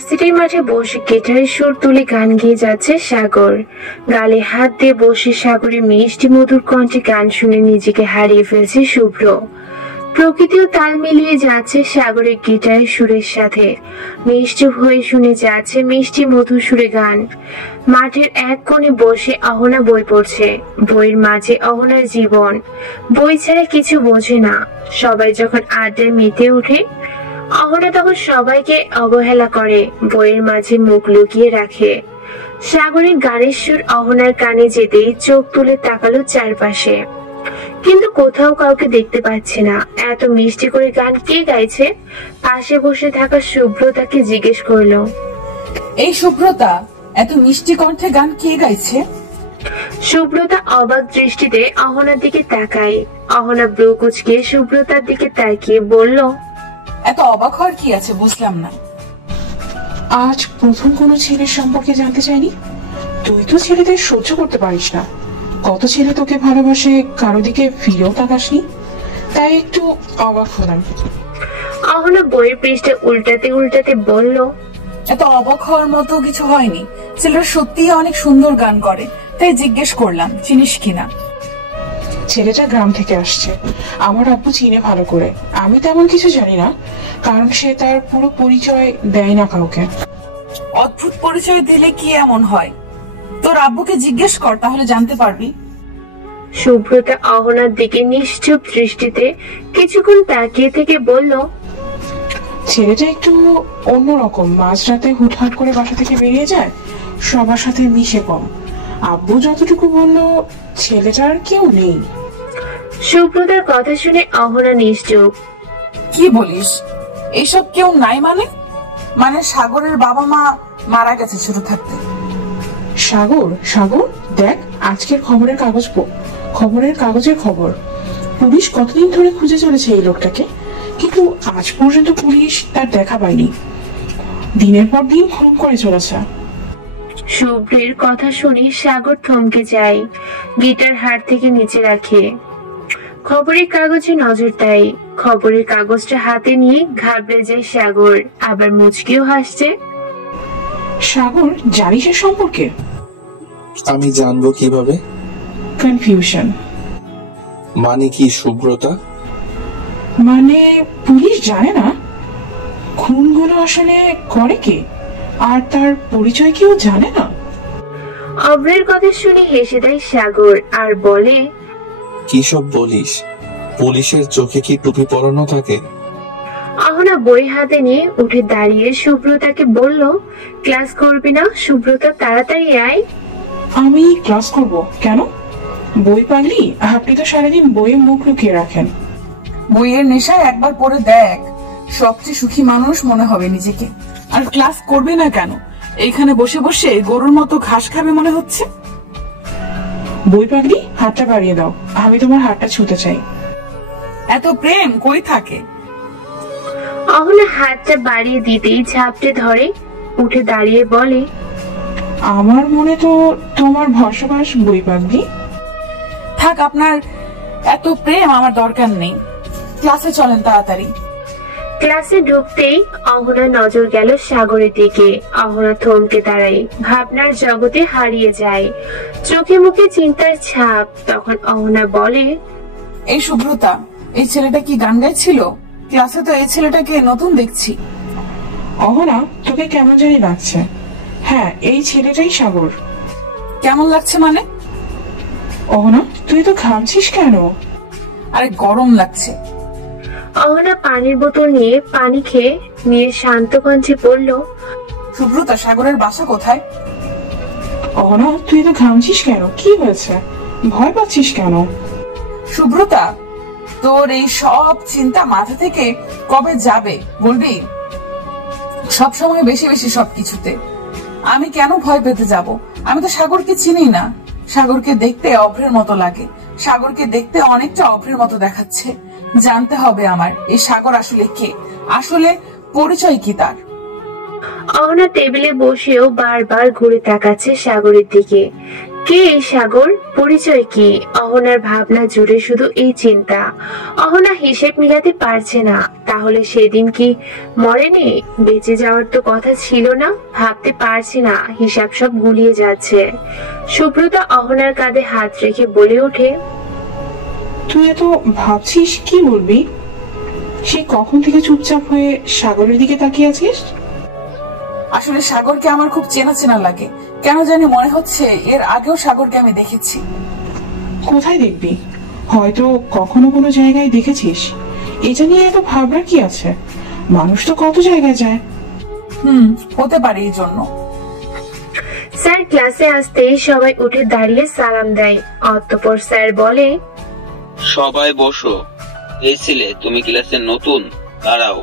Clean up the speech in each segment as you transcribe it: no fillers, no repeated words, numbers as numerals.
ভার্সিটির মাঠে বসে গিটারের সুর তুলে গান গেয়ে যাচ্ছে সাগর। গালে হাত দিয়ে বসে সাগরের মিষ্টি মধুর কণ্ঠে গান শুনে নিজেকে হারিয়ে ফেলছে শুভ্র। প্রকৃতিও তাল মিলিয়ে যাচ্ছে সাগরের গিটারের সুরের সাথে। মিষ্টি হয়ে শুনে যাচ্ছে মিষ্টি মধুর সুরে গান। মাঠের এক কোণে বসে অহনা বই পড়ছে। বইয়ের মাঝে অহনার জীবন। বই ছাড়া কিছু বোঝে না। সবাই যখন আড্ডায় মেতে ওঠে, অহনা তখন সবাইকে অবহেলা করে, বইয়ের মাঝে মুখ লুকিয়ে রাখে। সাগরের গানের সুর অহনার কানে যেতেই চোখ তুলে তাকালো চারপাশে, কিন্তু কোথাও কাউকে দেখতে পাচ্ছে না। এত মিষ্টি করে গান কে গাইছে? পাশে বসে থাকা শুভ্রতাকে জিজ্ঞেস করলো, এই শুভ্রতা, এত মিষ্টি কণ্ঠে গান কে গাইছে? শুভ্রতা অবাক দৃষ্টিতে অহনার দিকে তাকায়। অহনা ব্রু কুঁচকে শুভ্রতার দিকে তাকিয়ে বলল, এত অবাক হওয়ার কি আছে বুঝলাম না। আজ প্রথম কোনো ছেলের সম্পর্কে জানতে চাইনি? তুই তো ছেলেদের সহ্য করতে পারিস না। কত ছেলে তোকে ভালোবাসে, কারো দিকে ফিরেও তাকাসনি, তাই একটু অবাক হলাম। অহনা বইয়ের পৃষ্ঠা উল্টাতে উল্টাতে বলল, এত অবাক হওয়ার মতো কিছু হয়নি। ছেলেটা সত্যিই অনেক সুন্দর গান করে, তাই জিজ্ঞেস করলাম চিনিস কিনা। ছেলেটা গ্রাম থেকে আসছে, আমার আব্বু চিনে ভালো করে। আমি তেমন কিছু জানি না, কারণ সে তার পুরো পরিচয় দেয় না কাউকে। অদ্ভুত পরিচয় দিলে কি এমন হয়? তোর আব্বুকে জিজ্ঞেস কর, তাহলে জানতে পারবি। শুভ্রতা অহনার দিকে নিশ্চুপ দৃষ্টিতে কিছুক্ষণ তাকিয়ে থেকে বলল, ছেলেটা একটু অন্যরকম। মাঝরাতে হুটহাট করে বাসা থেকে বেরিয়ে যায়, সবার সাথে মিশে কম। আব্বু যতটুকু বললো, ছেলেটার কেউ নেই। শুভ্রতার কথা শুনে অহনা নিশ্চুপ। কি বলিস? এইসব কেউ নাই মানে? মানে সাগরের বাবা মা মারা গেছে ছোট থাকতে। সাগর, সাগর দেখ আজকের খবরের কাগজের খবর। পুলিশ কতদিন ধরে খুঁজে চলেছে এই লোকটাকে, কিন্তু আজ পর্যন্ত পুলিশ তার দেখা পায়নি। দিনের পর দিন খুন করে চলেছে। শুভ্রের কথা শুনে সাগর থমকে যায়, গিটার হাত থেকে নিচে রাখে, খবরের কাগজে নজর দেয়। খবরের কাগজটা হাতে নিয়ে ঘাবড়ে যায় সাগর, আবার মুচকিও হাসছে। সাগর, জানিস এর সম্পর্কে? আমি জানবো কিভাবে? কনফিউশন। মানে কি শুভ্রতা? মানে পুলিশ জানে না খুনগুলো আসলে করে কে, আর তার পরিচয় কেউ জানে না। অভ্রের কথা শুনে হেসে দেয় সাগর আর বলে, কি সব বলিস? পুলিশের চোখে কি টুপি পরানো থাকে? অহনা বই হাতে নিয়ে উঠে দাঁড়িয়ে শুভ্রতাকে বলল, ক্লাস করবি না? শুভ্রতা তাড়াতাড়ি আয়। আমি ক্লাস করব কেন? বই পাগলি, আপনি তো সারাদিন বইয়ে মুখ লুকিয়ে রাখেন। বইয়ের নেশায় একবার পড়ে দেখ, সবচেয়ে সুখী মানুষ মনে হবে নিজেকে। আর ক্লাস করবে না কেন? এইখানে বসে বসে গরুর মতো ঘাস খাবে মনে হচ্ছে। বই পাগলি, হাতটা বাড়িয়ে দাও, আমি তোমার হাতটা ছুঁতে চাই। এত প্রেম কই থাকে? অহনা হাতটা বাড়িয়ে দিতেই ঝাপটে ধরে, উঠে দাঁড়িয়ে বলে, আমার মনে তো তোমার ভরসাবাস বই পাগলি। থাক, আপনার এত প্রেম আমার দরকার নেই। ক্লাসে চলেন তাড়াতাড়ি। ক্লাসে ঢুকতেই অহনার নজর গেল সাগরের দিকে। অহনা থমকে দাঁড়ায়, ভাবনার জগতে হারিয়ে যায়, চোখে মুখে চিন্তার ছাপ। তখন অহনা বলে, এই শুভ্রতা, এই ছেলেটা কি গান গাইছিল? ক্লাসে তো এই ছেলেটাকে নতুন দেখছি। অহনা, তোকে কেমন জানি লাগছে। হ্যাঁ, এই ছেলেটাই সাগর। কেমন লাগছে মানে? অহনা, তুই তো ঘামছিস কেন? আরে গরম লাগছে। অহনা পানির বোতল নিয়ে পানি খেয়ে নিয়ে শান্ত কণ্ঠে বলল, শুভ্রতা, সাগরের বাসা কোথায়? অহনা, তুই তো ঘামছিস কেন? কি হয়েছে? ভয় পাচ্ছিস কেন? শুভ্রতা, তোর এই সব চিন্তা মাথা থেকে কবে যাবে বলবি? সব সময় বেশি বেশি সবকিছুতে আমি কেন ভয় পেতে যাব? আমি তো সাগরকে চিনি না। সাগরকে দেখতে অভ্রের মতো লাগে। সাগরকে দেখতে অনেকটা অভ্রের মতো দেখাচ্ছে। জানতে হবে আমার, এই সাগর আসলে কে, আসলে পরিচয় কি তার। অহনা টেবিলে বসেও বারবার ঘুরে তাকাচ্ছে সাগরের দিকে। কে এই সাগর? পরিচয় কি? অহনার ভাবনা জুড়ে শুধু এই চিন্তা। অহনা হিসেব মিলাতে পারছে না। তাহলে সেদিন কি মরেনি? বেঁচে যাওয়ার তো কথা ছিল না। ভাবতে পারছে না, হিসাব সব গুলিয়ে যাচ্ছে। সুব্রতা অহনার কাঁধে হাত রেখে বলে ওঠে, তুই এত ভাবছিস, কি বলবি? সে কখন থেকে চুপচাপ হয়ে সাগরের দিকে তাকিয়ে আছিস? আসলে সাগরকে আমার খুব চেনা চেনা লাগে। কেন জানি মনে হচ্ছে এর আগেও সাগরকে আমি দেখেছি। কোথায় দেখবি? হয়তো কখনো কোনো জায়গায় দেখেছিস। এটা নিয়ে এত ভাবনা কি আছে? মানুষ তো কত জায়গায় যায়। হতে পারে এই জন্য। স্যার ক্লাসে আসতেই সবাই উঠে দাঁড়িয়ে সালাম দেয়। অতঃপর স্যার বলে, সবাই বসো। এই ছেলে, তুমি ক্লাসে নতুন, দাঁড়াও।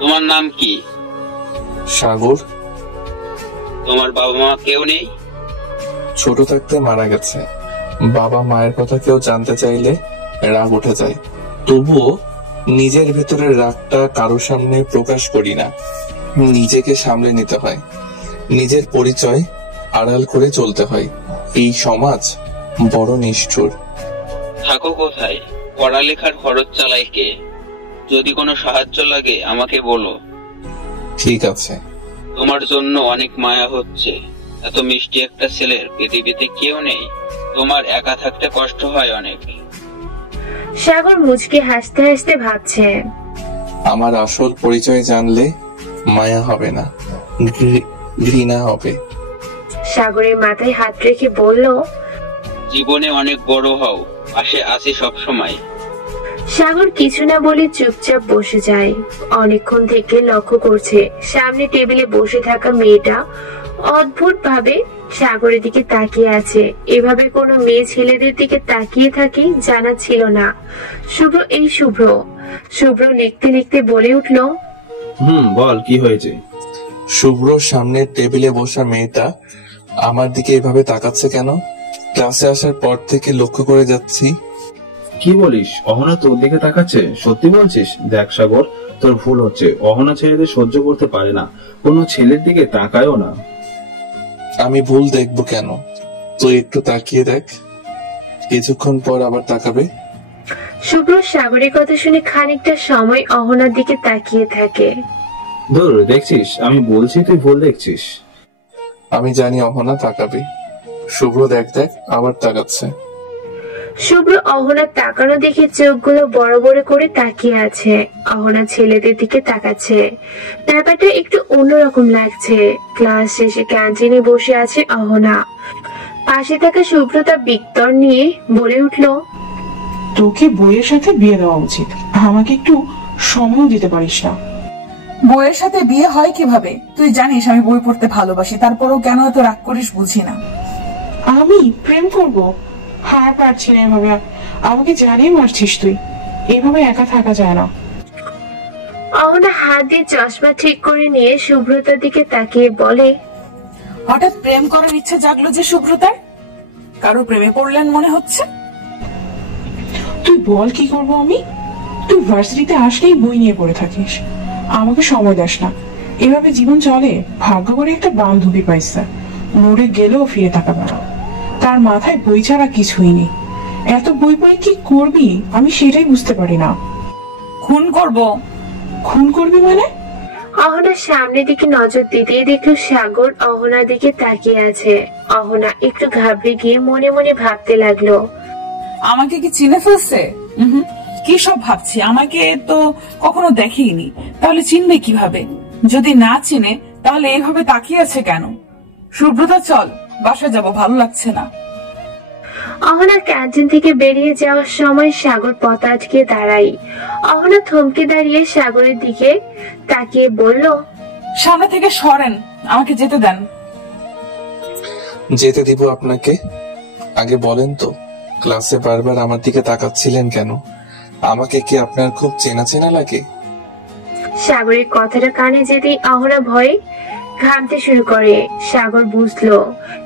তোমার নাম কি? সাগর। তোমার বাবা মা কেউ নেই? ছোট থাকতে মারা গেছে। বাবা মায়ের কথা কেউ জানতে চাইলে রাগ উঠে যায়। তবুও নিজের ভেতরের রাগটা কারোর সামনে প্রকাশ করি না। নিজেকে সামলে নিতে হয়। নিজের পরিচয় আড়াল করে চলতে হয়। এই সমাজ বড় নিষ্ঠুর। থাকো কোথায়? পড়ালেখার খরচ চালায় কে? যদি কোনো সাহায্য লাগে আমাকে বলো। ঠিক আছে। তোমার জন্য অনেক মায়া হচ্ছে। এত মিষ্টি একটা ছেলের পৃথিবীতে কেউ নেই। তোমার একা থাকতে কষ্ট হয় অনেক। সাগর মুচকি হাসতে হাসতে ভাবছে, আমার আসল পরিচয় জানলে মায়া হবে না, ঘৃণা হবে। সাগরের মাথায় হাত রেখে বলল, জীবনে অনেক বড় হও, পাশে আছি সব সময়। সাগর কিছু না বলে চুপচাপ বসে যায়। অনেকক্ষণ থেকে লক্ষ্য করছে সামনে টেবিলে বসে থাকা মেয়েটা অদ্ভুত ভাবে সাগরের দিকে তাকিয়ে আছে। এভাবে কোনো মেয়ে ছেলেদের দিকে তাকিয়ে থাকে জানা ছিল না। শুভ্র শুভ্র লিখতে লিখতে বলে উঠল, বল কি হয়েছে? শুভ্র সামনের টেবিলে বসা মেয়েটা আমার দিকে এভাবে তাকাচ্ছে কেন? ক্লাসে আসার পর থেকে লক্ষ্য করে যাচ্ছি। কি বলিস? অহনা তোর দিকে তাকাচ্ছে? সত্যি বলছিস? দেখ সাগর, তোর ভুল হচ্ছে। অহনা ছেলেদের সহ্য করতে পারে না, কোনো ছেলের দিকে তাকায়ও না। আমি ভুল দেখবো কেন? তুই একটু তাকিয়ে দেখ, কিছুক্ষণ পর আবার তাকাবে। শুভ্র সাগরের কথা শুনে খানিকটা সময় অহনার দিকে তাকিয়ে থাকে। ধর, দেখছিস? আমি বলছি তুই ভুল দেখছিস। আমি জানি অহনা তাকাবে। শুভ্র দেখ আবার তাকাচ্ছে। শুভ্র অহনার তাকানো দেখে চোখগুলো বড় বড় করে তাকিয়ে আছে। অহনা ছেলেদের দিকে তাকাচ্ছে। ব্যাপারটা একটু অন্যরকম লাগছে। ক্লাস শেষে ক্যান্টিনে বসে আছে অহনা। পাশে থাকা শুভ্রতা বিস্তর নিয়ে বলে উঠল, তোকে বইয়ের সাথে বিয়ে দেওয়া উচিত। আমাকে একটু সময়ও দিতে পারিস না? বইয়ের সাথে বিয়ে হয় কিভাবে? তুই জানিস আমি বই পড়তে ভালোবাসি, তারপরও কেন এত রাগ করিস বুঝি না। আমি প্রেম করব? হার পারছি না এভাবে। আমাকে জানিয়ে মারছিস তুই। এভাবে একা থাকা যায় না। অহনা হাত দিয়ে চশমা ঠিক করে নিয়ে শুভ্রতার দিকে তাকিয়ে বলে, হঠাৎ প্রেম করার ইচ্ছা জাগলো যে শুভ্রতার? কারো প্রেমে পড়লেন মনে হচ্ছে। তুই বল কি করব আমি? তুই ভার্সিটিতে আসলেই বই নিয়ে পড়ে থাকিস, আমাকে সময় দাস না। এভাবে জীবন চলে? ভাগ্য করে একটা বান্ধবী পাইছে, মরে গেলেও ফিরে তাকাবে না। তার মাথায় বই ছাড়া কিছুই নেই। এত বই পড়ে কি করবি আমি সেটাই বুঝতে পারি না। খুন করব? খুন করবি মানে? অহনার সামনের দিকে নজর দিতেই দেখলো সাগর অহনার দিকে তাকিয়ে আছে। অহনা একটু ঘাবড়ে গিয়ে মনে মনে ভাবতে লাগলো, আমাকে কি চিনে ফেলছে? কি সব ভাবছি, আমাকে তো কখনো দেখেইনি, তাহলে চিনবে কিভাবে? যদি না চিনে তাহলে এইভাবে তাকিয়ে আছে কেন? শুভ্রতা চল, বাসায় যাব, ভালো লাগছে না। অহনা ক্যান্টিন থেকে বেরিয়ে যাওয়ার সময় সাগর পথ আটকে দাঁড়ায়। অহনা থমকে দাঁড়িয়ে সাগরের দিকে তাকিয়ে বলল, সামনে থেকে সরেন, আমাকে যেতে দেন। যেতে দিব আপনাকে? আগে বলেন তো, ক্লাসে বারবার আমার দিকে তাকাচ্ছিলেন কেন? আমাকে কি আপনার খুব চেনা চেনা লাগে? সাগরের কথাটা কানে যেতেই অহনা ভয়ে ঘামতে শুরু করে। সাগর বুঝলো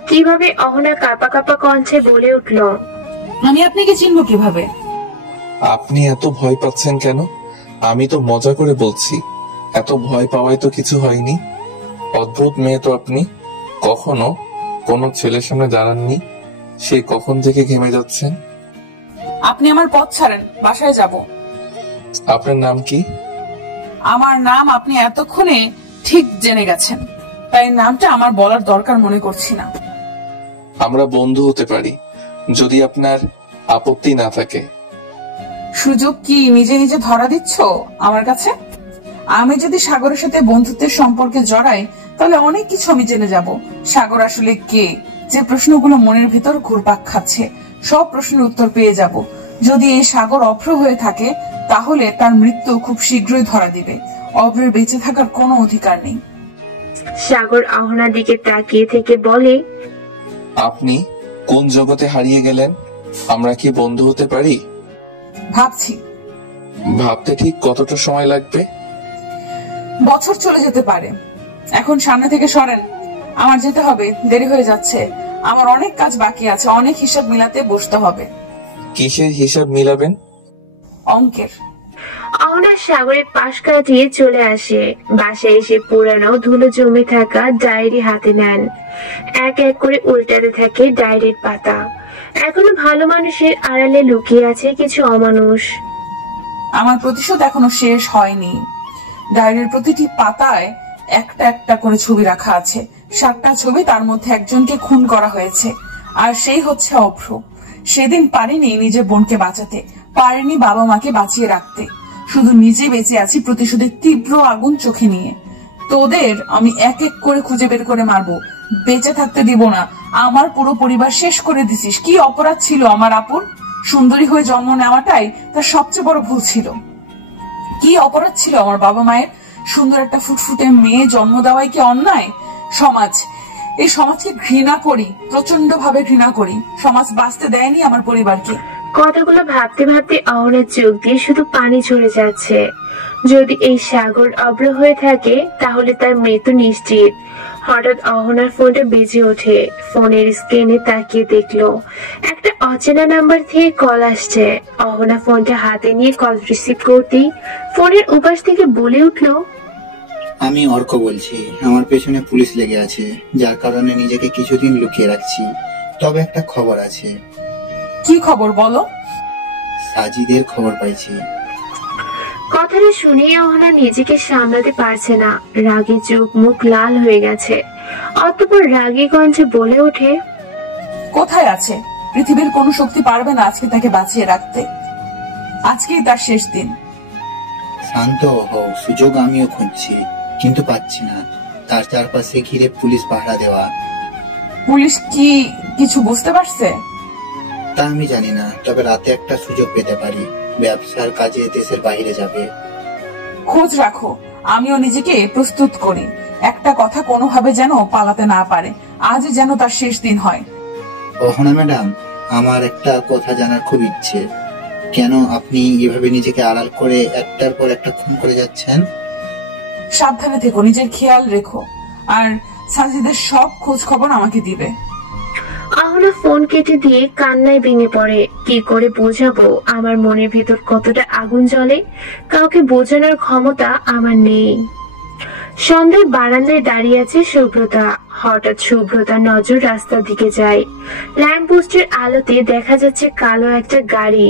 কিভাবে অহনা কাঁপা কাঁপা কণ্ঠে বলে উঠল, আমি আপনাকে চিনবো কিভাবে? আপনি এত ভয় পাচ্ছেন কেন? আমি তো মজা করে বলছি। এত ভয় পাওয়ায় তো কিছু হয়নি। অদ্ভুত মেয়ে তো আপনি। কখনো কোনো ছেলের সামনে দাঁড়াননি? সে কখন থেকে ঘেমে যাচ্ছেন? আপনি আমার পথ ছাড়েন, বাসায় যাব। আপনার নাম কি? আমার নাম আপনি এতক্ষণে ঠিক জেনে গেছেন, তাই নামটা আমার বলার দরকার মনে করছি না। আমরা বন্ধু হতে পারি যদি আপনার আপত্তি না থাকে। সুযোগ কি নিজে নিজে ধরা দিচ্ছ আমার কাছে? আমি যদি সাগরের সাথে বন্ধুত্বের সম্পর্কে জড়াই তাহলে অনেক কিছু আমি জেনে যাব। সাগর আসলে কে, যে প্রশ্নগুলো মনের ভিতর ঘুরপাক খাচ্ছে সব প্রশ্নের উত্তর পেয়ে যাব। যদি এই সাগর অভ্র হয়ে থাকে তাহলে তার মৃত্যু খুব শীঘ্রই ধরা দিবে। অভ্রের বেঁচে থাকার কোনো অধিকার নেই। সাগর অহনার দিকে তাকিয়ে থেকে বলে, আপনি কোন জগতে হারিয়ে গেলেন? আমরা কি বন্ধু হতে পারি? ভাবছি। ভাবতে ঠিক কতটা সময় লাগবে? বছর চলে যেতে পারে। এখন সামনে থেকে সরেন, আমার যেতে হবে, দেরি হয়ে যাচ্ছে। আমার অনেক কাজ বাকি আছে, অনেক হিসাব মিলাতে বসতে হবে। কিসের হিসাব মিলাবেন? অঙ্কের। অহনা সাগরের পাশ কাটিয়ে চলে আসে। বাসায় এসে পুরানো ধুলো জমে থাকা ডায়েরি হাতে নেন। এক এক করে উল্টাতে থাকে ডায়েরির পাতা। এখনো ভালো মানুষের আড়ালে লুকিয়ে আছে কিছু অমানুষ। আমার প্রতিশোধ এখনো শেষ হয়নি। ডায়েরির প্রতিটি পাতায় একটা একটা করে ছবি রাখা আছে। 7টা ছবি, তার মধ্যে একজনকে খুন করা হয়েছে, আর সেই হচ্ছে অভ্র। সেদিন পারিনি নিজের বোনকে বাঁচাতে, পারিনি বাবা মাকে বাঁচিয়ে রাখতে, শুধু নিজে বেঁচে আছি প্রতিশোধের তীব্র আগুন চোখে নিয়ে। তোদের আমি এক এক করে খুঁজে বের করে মারবো, বেঁচে থাকতে দিব না। আমার পুরো পরিবার শেষ করে দিছিস। কি অপরাধ ছিল আমার আপুর? সুন্দরী হয়ে জন্ম নেওয়াটাই তার সবচেয়ে বড় ভুল ছিল। কি অপরাধ ছিল আমার বাবা মায়ের? সুন্দর একটা ফুটফুটে মেয়ে জন্ম দেওয়াই কি অন্যায়? সমাজ, এই সমাজকে ঘৃণা করি, প্রচন্ড ভাবে ঘৃণা করি। সমাজ বাঁচতে দেয়নি আমার পরিবারকে। কথাগুলো ভাবতে ভাবতে অহনার চোখ দিয়ে শুধু পানি ঝরে যাচ্ছে। যদি এই সাগর অভ্র হয়ে থাকে তাহলে তার মৃত্যু নিশ্চিত। হঠাৎ অহনার ফোনটা বেজে ওঠে। ফোনের স্ক্রিনে তাকিয়ে দেখলো একটা অচেনা নাম্বার থেকে কল আসছে। অহনা ফোনটা হাতে নিয়ে কল রিসিভ করতেই ফোনের উপাস থেকে বলে উঠলো, আমি অর্ক বলছি। আমার পেছনে পুলিশ লেগে আছে, যার কারণে নিজেকে কিছুদিন লুকিয়ে রাখছি। তবে একটা খবর আছে। কি খবর বলো? সাজিদের খবর পাইছি। কথাটা শুনে অহনা নিজেকে সামলাতে পারছে না। রাগে চোখ মুখ লাল হয়ে গেছে। অতঃপর রাগী কণ্ঠে বলে ওঠে, কোথায় আছে? পৃথিবীর কোন শক্তি পারবে না আজকে তাকে বাঁচিয়ে রাখতে। আজকেই তার শেষ দিন। শান্ত হও, সুযোগ আমিও খুঁজছি, কিন্তু পাচ্ছি না। তার চারপাশে ঘিরে পুলিশ পাহারা দেওয়া। পুলিশ কি কিছু বুঝতে পারছে? তা আমি জানি না, তবে রাতে একটা সুযোগ পেতে পারি। ব্যবসার কাজে দেশের বাইরে যাবে। খোঁজ রাখো, আমিও নিজেকে প্রস্তুত করি। একটা কথা কোনোভাবে যেন পালাতে না পারে। আজ যেন তার শেষ দিন হয়। অহনা ম্যাডাম, আমার একটা কথা জানার খুব ইচ্ছে। কেন আপনি এভাবে নিজেকে আড়াল করে একটার পর একটা খুন করে যাচ্ছেন? সাবধানে থেকো, নিজের খেয়াল রেখো, আর সাজিদের সব খোঁজ খবর আমাকে দিবে। অহনা ফোন কেটে দিয়ে কান্নায় ভেঙে পড়ে। কি করে বোঝাবো আমার মনের ভিতর কতটা আগুন জ্বলে? কাউকে বোঝানোর ক্ষমতা আমার নেই। সন্ধ্যার বারান্দায় দাঁড়িয়ে আছে শুভ্রতা। হঠাৎ শুভ্রতার নজর রাস্তার দিকে যায়। ল্যাম্প পোস্টের আলোতে দেখা যাচ্ছে কালো একটা গাড়ি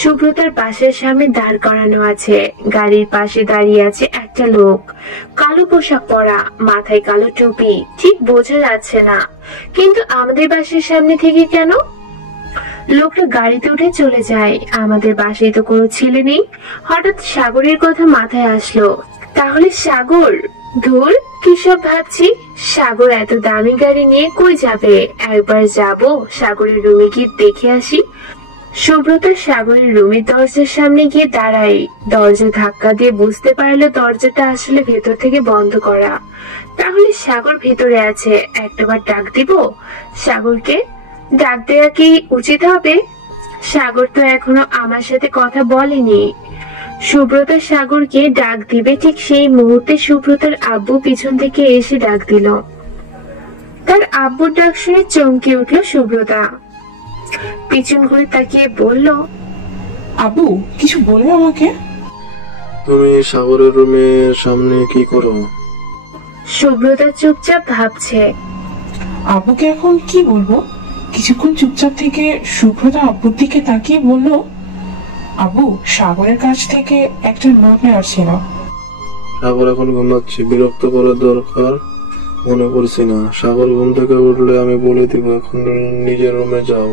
শুভ্রতার বাসার সামনে দাঁড় করানো আছে। গাড়ির পাশে দাঁড়িয়ে আছে একটা লোক, কালো পোশাক পরা, মাথায় কালো টুপি। ঠিক বোঝা যাচ্ছে না, কিন্তু আমাদের বাসার সামনে থেকে কেন? লোকটা গাড়িতে উঠে চলে যায়। আমাদের বাসায় তো কোনো ছেলে নেই। হঠাৎ সাগরের কথা মাথায় আসলো। তাহলে সাগর? ধুর, কি সব ভাবছি। সাগর এত দামি গাড়ি নিয়ে কই যাবে? একবার যাব সাগরের রুমে গিয়ে দেখে আসি। সুব্রত সাগরের রুমের দরজার সামনে গিয়ে দাঁড়ায়। দরজা ধাক্কা দিয়ে বুঝতে পারলো দরজাটা আসলে ভেতর থেকে বন্ধ করা। তাহলে সাগর ভেতরে আছে। একটাবার ডাক দিব সাগরকে। ডাক দেয়া কি উচিত হবে? সাগর তো এখনো আমার সাথে কথা বলেনি। সুব্রতা সাগরকে ডাক দিবে ঠিক সেই মুহূর্তে সুব্রতার আব্বু পিছন থেকে এসে ডাক দিল। তার আব্বুর ডাক শুনে চমকে উঠল সুব্রতা। পিছন ঘুরে তাকিয়ে বলল, আব্বু, কিছু বলবে আমাকে? তুমি সাগরের রুমের সামনে কি করো? সুব্রতা চুপচাপ ভাবছে। আব্বুকে এখন কি বলবো? কিছুক্ষণ চুপচাপ থেকে শুভ্রতা আব্বুর দিকে তাকিয়ে বলল, আব্বু, সাগরের কাছ থেকে একটা নোট নেওয়ার ছিল। সাগর এখন ঘুমাচ্ছে, বিরক্ত করার দরকার মনে করছি না। সাগর ঘুম থেকে উঠলে আমি বলে দিব, এখন নিজের রুমে যাও।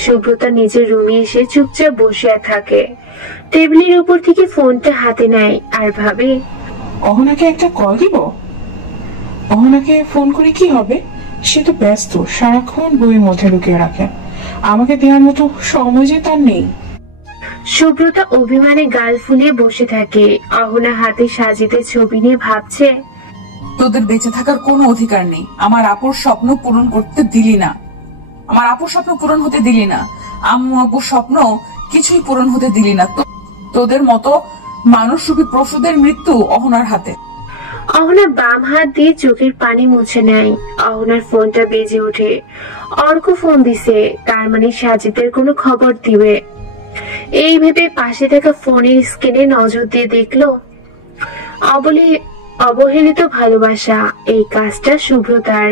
শুভ্রতা নিজের রুমে এসে চুপচাপ বসে থাকে। টেবিলের উপর থেকে ফোনটা হাতে নেয় আর ভাবে, অহনাকে একটা কল দিব। অহনাকে ফোন করে কি হবে? সে তো ব্যস্ত, সারাক্ষণ বইয়ের মধ্যে লুকিয়ে রাখে। আমাকে দেওয়ার মতো সময় যে তার নেই। শুভ্রতা অভিমানে গাল ফুলিয়ে বসে থাকে। অহনা হাতে সাজিদের ছবি নিয়ে ভাবছে, তোদের বেঁচে থাকার কোনো অধিকার নেই। আমার আপুর স্বপ্ন পূরণ করতে দিলি না, আমার আপুর স্বপ্ন পূরণ হতে দিলি না, আম্মু আপুর স্বপ্ন কিছুই পূরণ হতে দিলি না। তোদের মতো মানুষরূপী পশুদের মৃত্যু অহনার হাতে। অহনা বাম হাত দিয়ে চোখের পানি মুছে নেয়। অহনার ফোনটা বেজে ওঠে। অর্ক ফোন দিছে, তার মানে সাজিদের কোনো খবর দিবে। এই ভেবে পাশে থাকা ফোনের স্ক্রিনে নজর দিয়ে দেখলো, অবহেলিত ভালোবাসা, এই কাজটা শুভ্রতার।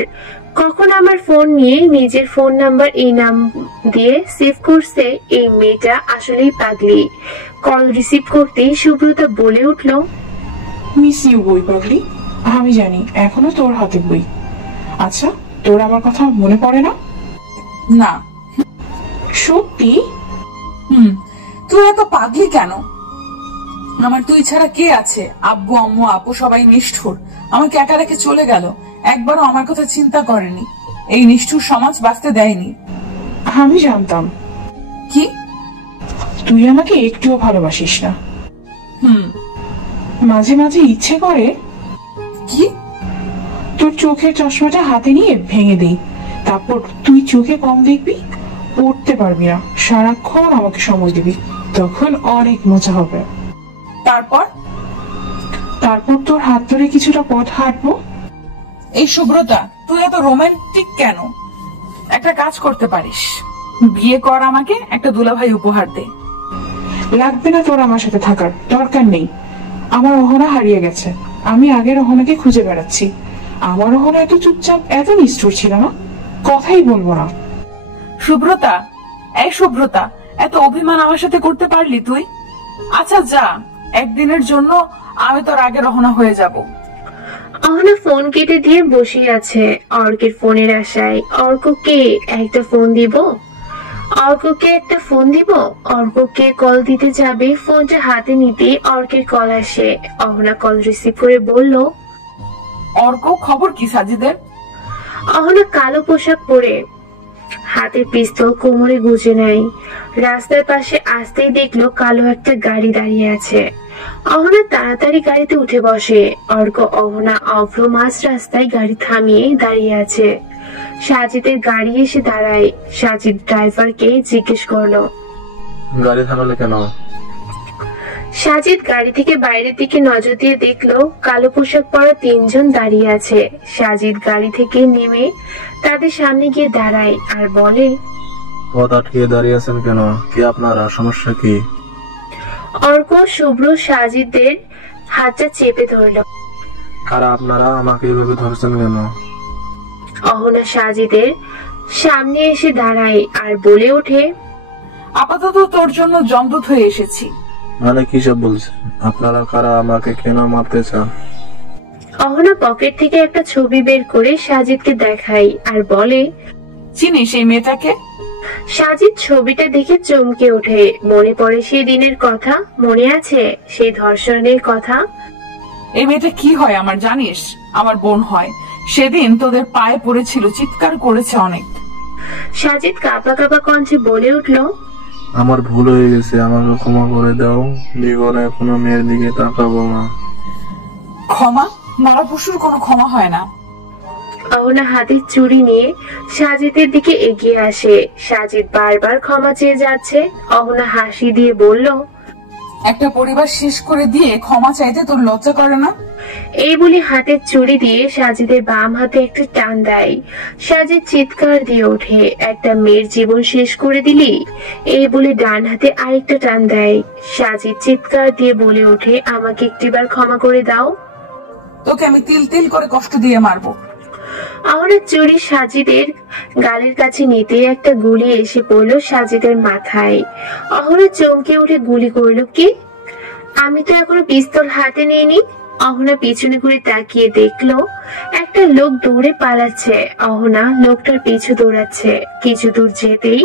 কখন আমার ফোন নিয়ে নিজের ফোন নাম্বার এই নাম দিয়ে সেভ করছে। এই মেয়েটা আসলেই পাগলি। কল রিসিভ করতেই শুভ্রতা বলে উঠল, মিস ইউ বই পাগলি। আমি জানি এখনো তোর হাতে বই। আচ্ছা, তোর আমার কথা মনে পড়ে না? না। সত্যি? তুই এত পাগলি কেন? আমার তুই ছাড়া কে আছে? আব্বু আম্মু আপু সবাই নিষ্ঠুর, আমাকে একা রেখে চলে গেল। একবারও আমার কথা চিন্তা করেনি। এই নিষ্ঠুর সমাজ বাঁচতে দেয়নি। আমি জানতাম। কি? তুই আমাকে একটুও ভালোবাসিস না। মাঝে মাঝে ইচ্ছে করে কি তোর চোখের চশমাটা হাতে নিয়ে ভেঙে দিই, তারপর তুই চোখে কম দেখবি, পড়তে পারবি না, সারাক্ষণ আমাকে সময় দিবি, তখন অনেক মজা হবে। তারপর তোর হাত ধরে কিছুটা পথ হাঁটবো। এই শুভ্রতা, তুই এত রোমান্টিক কেন? একটা কাজ করতে পারিস, বিয়ে কর, আমাকে একটা দুলাভাই উপহার দে। লাগবে না তোর আমার সাথে থাকার, দরকার নেই। আমার অহনা হারিয়ে গেছে, আমি আগের অহনাকে খুঁজে বেড়াচ্ছি। আমার অহনা এত চুপচাপ, এত নিষ্ঠুর ছিল না, কথাই বলবো না। শুভ্রতা, এই শুভ্রতা, এত অভিমান আমার সাথে করতে পারলি তুই? আচ্ছা যা, একদিনের জন্য আমি তোর আগের অহনা হয়ে যাব। অহনা ফোন কেটে দিয়ে বসে আছে অর্কের ফোনের আশায়। অর্ককে একটা ফোন দিব। অর্ককে কল দিতে যাবে, ফোনটা হাতে নিতে অর্কের কল আসে। অহনা কল রিসিভ করে বলল, অর্ক, খবর কি সাজিদের? অহনা কালো পোশাক পরে হাতে পিস্তল কোমরে গুজে নেয়। রাস্তার পাশে আসতেই দেখলো কালো একটা গাড়ি দাঁড়িয়ে আছে। অহনা তাড়াতাড়ি গাড়িতে উঠে বসে। অর্ক অহনা অভ্র মাঝ রাস্তায় গাড়ি থামিয়ে দাঁড়িয়ে আছে। সাজিদের গাড়ি এসে দাঁড়ায়। সাজিদ ড্রাইভারকে জিজ্ঞেস করলো, গাড়ি থামালে কেন? সাজিদ গাড়ি থেকে বাইরের দিকে নজর দিয়ে দেখলো কালো পোশাক পরা তিনজন দাঁড়িয়ে আছে। সাজিদ গাড়ি থেকে নেমে তাদের সামনে গিয়ে দাঁড়ায় আর বলে, পথ আটকিয়ে দাঁড়িয়ে আছেন কেন? কি আপনারা, সমস্যা কি? অর্ক শুভ্র সাজিদের হাতটা চেপে ধরল। আর আপনারা আমাকে এইভাবে ধরছেন কেন? অহনা সাজিদের সামনে এসে দাঁড়ায় আর বলে ওঠে, আপাতত তোর জন্য জমদূত হয়ে এসেছি। মানে কি সব বলছেন? আপনারা কারা? আমাকে কেন মারতে চান? অহনা পকেট থেকে একটা ছবি বের করে সাজিদকে দেখায় আর বলে, চিনিস এই মেয়েটাকে? সাজিদ ছবিটা দেখে চমকে ওঠে। মনে পড়ে সেই দিনের কথা। মনে আছে সেই ধর্ষণের কথা? এই মেয়েটা কি হয় আমার জানিস? আমার বোন হয়। সেদিন তোদের পায়ে পড়েছিল, চিৎকার করেছে অনেক। সাজিদ কাঁপা কাঁপা কণ্ঠে বলে উঠল, আমার ভুল হয়ে গেছে, আমাকে ক্ষমা করে দাও। জীবনে কোনো মেয়ের দিকে তাকাবো না। ক্ষমা? নরপশুর কোনো ক্ষমা হয় না। অহনা হাতের চুড়ি নিয়ে সাজিদের দিকে এগিয়ে আসে। সাজিদ বারবার ক্ষমা চেয়ে যাচ্ছে। অহনা হাসি দিয়ে বলল, একটা পরিবার শেষ করে দিয়ে ক্ষমা চাইতে তোর লজ্জা করে না? এই বলে হাতের চুড়ি দিয়ে সাজিদের বাম হাতে একটা টান দেয়। সাজিদ চিৎকার দিয়ে ওঠে, একটা মেয়ের জীবন শেষ করে দিলি? এই বলে ডান হাতে আরেকটা টান দেয়। সাজিদ চিৎকার দিয়ে বলে ওঠে, আমাকে একটিবার ক্ষমা করে দাও। তোকে আমি তিল তিল করে কষ্ট দিয়ে মারবো। অহনা চুরি সাজিদের গালের কাছে নিতে একটা গুলি এসে পড়ল সাজিদের মাথায়। অহনা চমকে উঠে গুলি করলো কি? আমি তো এখনো পিস্তল হাতে নিইনি। অহনা পিছনে ঘুরে তাকিয়ে দেখলো একটা লোক দৌড়ে পালাচ্ছে। অহনা লোকটার পিছু দৌড়াচ্ছে। কিছু দূর যেতেই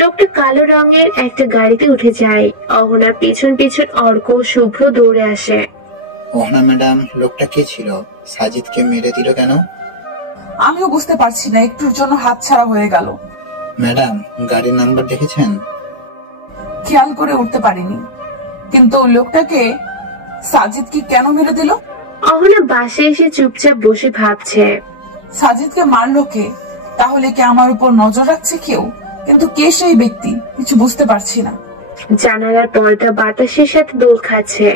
লোকটা কালো রঙের একটা গাড়িতে উঠে যায়। অহনার পিছন পিছন অর্ক ও শুভ্র দৌড়ে আসে। অহনা ম্যাডাম, লোকটা কে ছিল? সাজিদকে মেরে দিল কেন? আমিও বুঝতে পারছি না, একটুর জন্য হাতছাড়া হয়ে গেল। ম্যাডাম, গাড়ির নাম্বার দেখেছেন? খেয়াল করে উঠতে পারিনি, কিন্তু ওই লোকটাকে সাজিদ কি কেন মেরে দিল? অহনা বাসে এসে চুপচাপ বসে ভাবছে। সাজিদকে মারলো কে? তাহলে কি আমার উপর নজর রাখছে কেউ? কিন্তু কে সেই ব্যক্তি কিছু বুঝতে পারছি না। জানালার পর্দা বাতাসের সাথে দোল খাচ্ছে।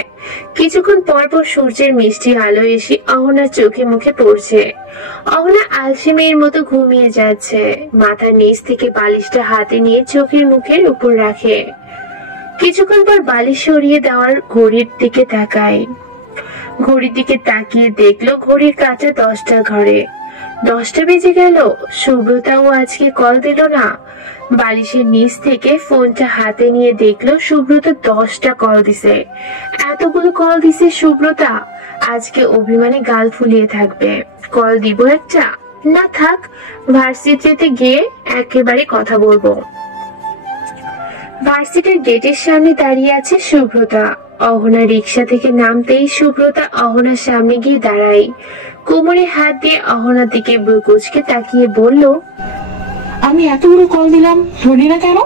কিছুক্ষণ পর পর সূর্যের মিষ্টি আলো এসে অহনার চোখে মুখে পড়ছে। অহনা আলসে মেয়ের মতো ঘুমিয়ে যাচ্ছে। মাথার নিচ থেকে বালিশটা হাতে নিয়ে চোখের মুখের উপর রাখে। কিছুক্ষণ পর বালিশ সরিয়ে দেওয়ার ঘড়ির দিকে তাকায়। ঘড়ির দিকে তাকিয়ে দেখলো ঘড়ির কাঁটা 10টা ঘরে। 10টা বেজে গেল। সুব্রতাও আজকে কল দিল না। বালিশের নিচ থেকে ফোনটা হাতে নিয়ে দেখলো সুব্রতা 10টা কল দিছে। এতগুলো কল দিছে সুব্রতা। আজকে অভিমানে গাল ফুলিয়ে থাকবে। কল দিব একটা? না থাক, ভার্সিটিতে গিয়ে একেবারে কথা বলবো। ভার্সিটির গেটের সামনে দাঁড়িয়ে আছে সুব্রতা। অহনা রিক্সা থেকে নামতেই সুব্রতা অহনার সামনে গিয়ে দাঁড়ায়। কোমরে হাত দিয়ে অহনার দিকে ব্রুকুচকে তাকিয়ে বলল, আমি এতগুলো কল দিলাম, ধরি না কেন?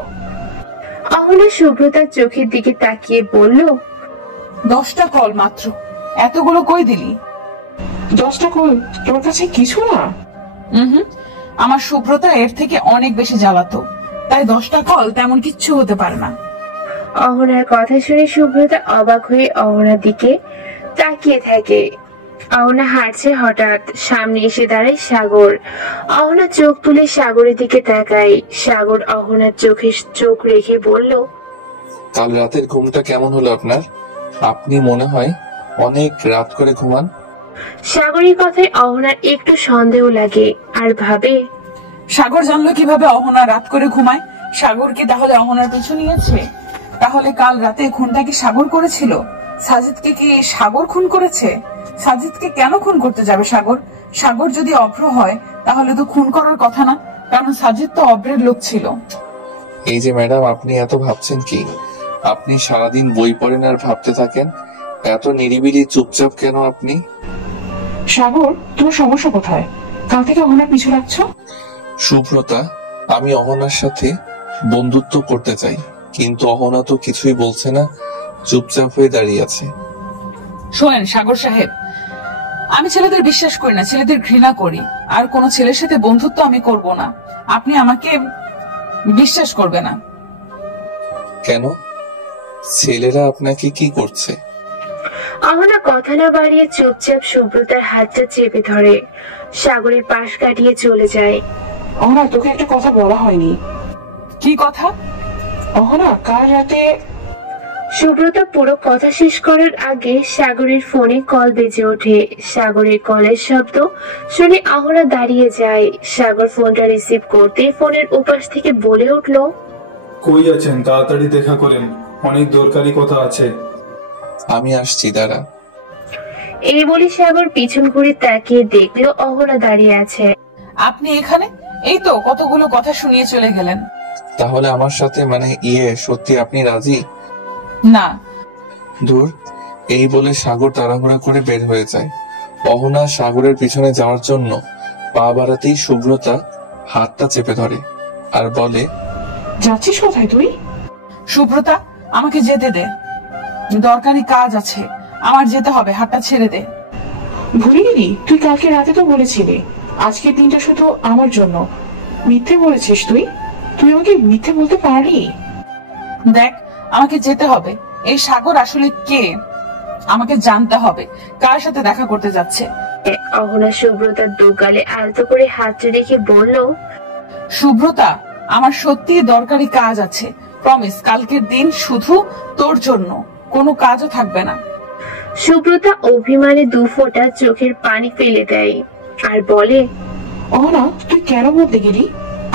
অহনা সুব্রতার চোখের দিকে তাকিয়ে বলল, 10টা কল মাত্র, এতগুলো কই দিলি? 10টা কল তোর কাছে কিছু না? আমার সুব্রতা এর থেকে অনেক বেশি জ্বালাতো, তাই 10টা কল তেমন কিচ্ছু হতে পারে না। অহনার কথা শুনে সুব্রতা অবাক হয়ে অহনার দিকে তাকিয়ে থাকে। অহনা হাঁটছে, হঠাৎ সামনে এসে দাঁড়ায় সাগর। অহনা চোখ তুলে সাগরের দিকে তাকায়। সাগর অহনার চোখে চোখ রেখে বলল, কাল রাতের ঘুমটা কেমন হলো আপনার? আপনি মনে হয় অনেক রাত করে ঘুমান। সাগরের কথায় অহনার একটু সন্দেহ লাগে আর ভাবে, সাগর জানলো কিভাবে অহনা রাত করে ঘুমায়? সাগর কি তাহলে অহনার পিছু নিয়েছে? তাহলে কাল রাতে খুনটা কি সাগর করেছিল? সাজিদকে কি সাগর খুন করেছে? সাজিদকে কেন খুন করতে যাবে সাগর? সাগর যদি অভ্র হয় তাহলে তো খুন করার কথা না, কারণ সাজিদ তো অভ্রের লোক ছিল। এই যে ম্যাডাম, আপনি এত ভাবছেন কি? আপনি সারাদিন বই পড়েন আর ভাবতে থাকেন। এত নিরিবিলি চুপচাপ কেন আপনি? সাগর, তোমার সমস্যা কোথায়? কাল থেকে অহনার পিছু রাখছো? সুব্রতা, আমি অহনার সাথে বন্ধুত্ব করতে চাই, কিন্তু অহনা তো কিছুই বলছে না, চুপচাপ হয়ে দাঁড়িয়ে আছে। শোনেন সাগর সাহেব, আমি ছেলেদের বিশ্বাস করি না, ছেলেদের ঘৃণা করি, আর কোন ছেলের সাথে বন্ধুত্ব আমি করব না। আপনি আমাকে বিশ্বাস করবে না। কেন? ছেলেরা আপনাকে কি করছে? অহনা কথা না বাড়িয়ে চুপচাপ সুব্রতার হাতটা চেপে ধরে। সাগরের পাশ কাটিয়ে চলে যায়। অহনা, তোকে একটা কথা বলা হয়নি। কি কথা? অহনা, কাল রাতে সুব্রতা পুরো কথা শেষ করার আগে সাগরের ফোনে কল বেজে ওঠে। সাগরের কলের শব্দ শুনে অহনা দাঁড়িয়ে যায়। সাগর ফোনটা রিসিভ করতে ফোনের ওপাশ থেকে বলে উঠল, কই আছেন? তাড়াতাড়ি দেখা করেন, অনেক দরকারি কথা আছে। আমি আসছি, দাঁড়া। এই বলে সাগর পিছন ঘুরে তাকিয়ে দেখলো অহনা দাঁড়িয়ে আছে। আপনি এখানে? এই তো কতগুলো কথা শুনিয়ে চলে গেলেন। তাহলে আমার সাথে সত্যি আপনি রাজি? না। দূর। এই বলে সাগর তাড়াহুড়া করে বের হয়ে যায়। অহনা সাগরের পিছনে যাওয়ার জন্য পা বাড়াতেই সুব্রতা হাতটা চেপে ধরে আর বলে, যাচ্ছিস কোথায় তুই? সুব্রতা, আমাকে যেতে দে, দরকারি কাজ আছে, আমার যেতে হবে, হাতটা ছেড়ে দে। ভুলে গেলি? তুই কালকে রাতে তো বলেছিলি আজকের দিনটা শুধু আমার জন্য। মিথ্যে বলেছিস তুই? তুই আমাকে মিথ্যে বলতে পারলি? দেখ, আমাকে যেতে হবে। এই সাগর আসলে কে আমাকে জানতে হবে, কার সাথে দেখা করতে যাচ্ছে। অহনা সুব্রতার দোগালে আলতো করে হাতটা রেখে বলল, সুব্রতা, আমার সত্যি দরকারি কাজ আছে, প্রমিস, কালকের দিন শুধু তোর জন্য, কোনো কাজও থাকবে না। সুব্রতা অভিমানে 2 ফোঁটা চোখের পানি ফেলে দেয় আর বলে, অহনা, তুই কেন বলতে গেলি?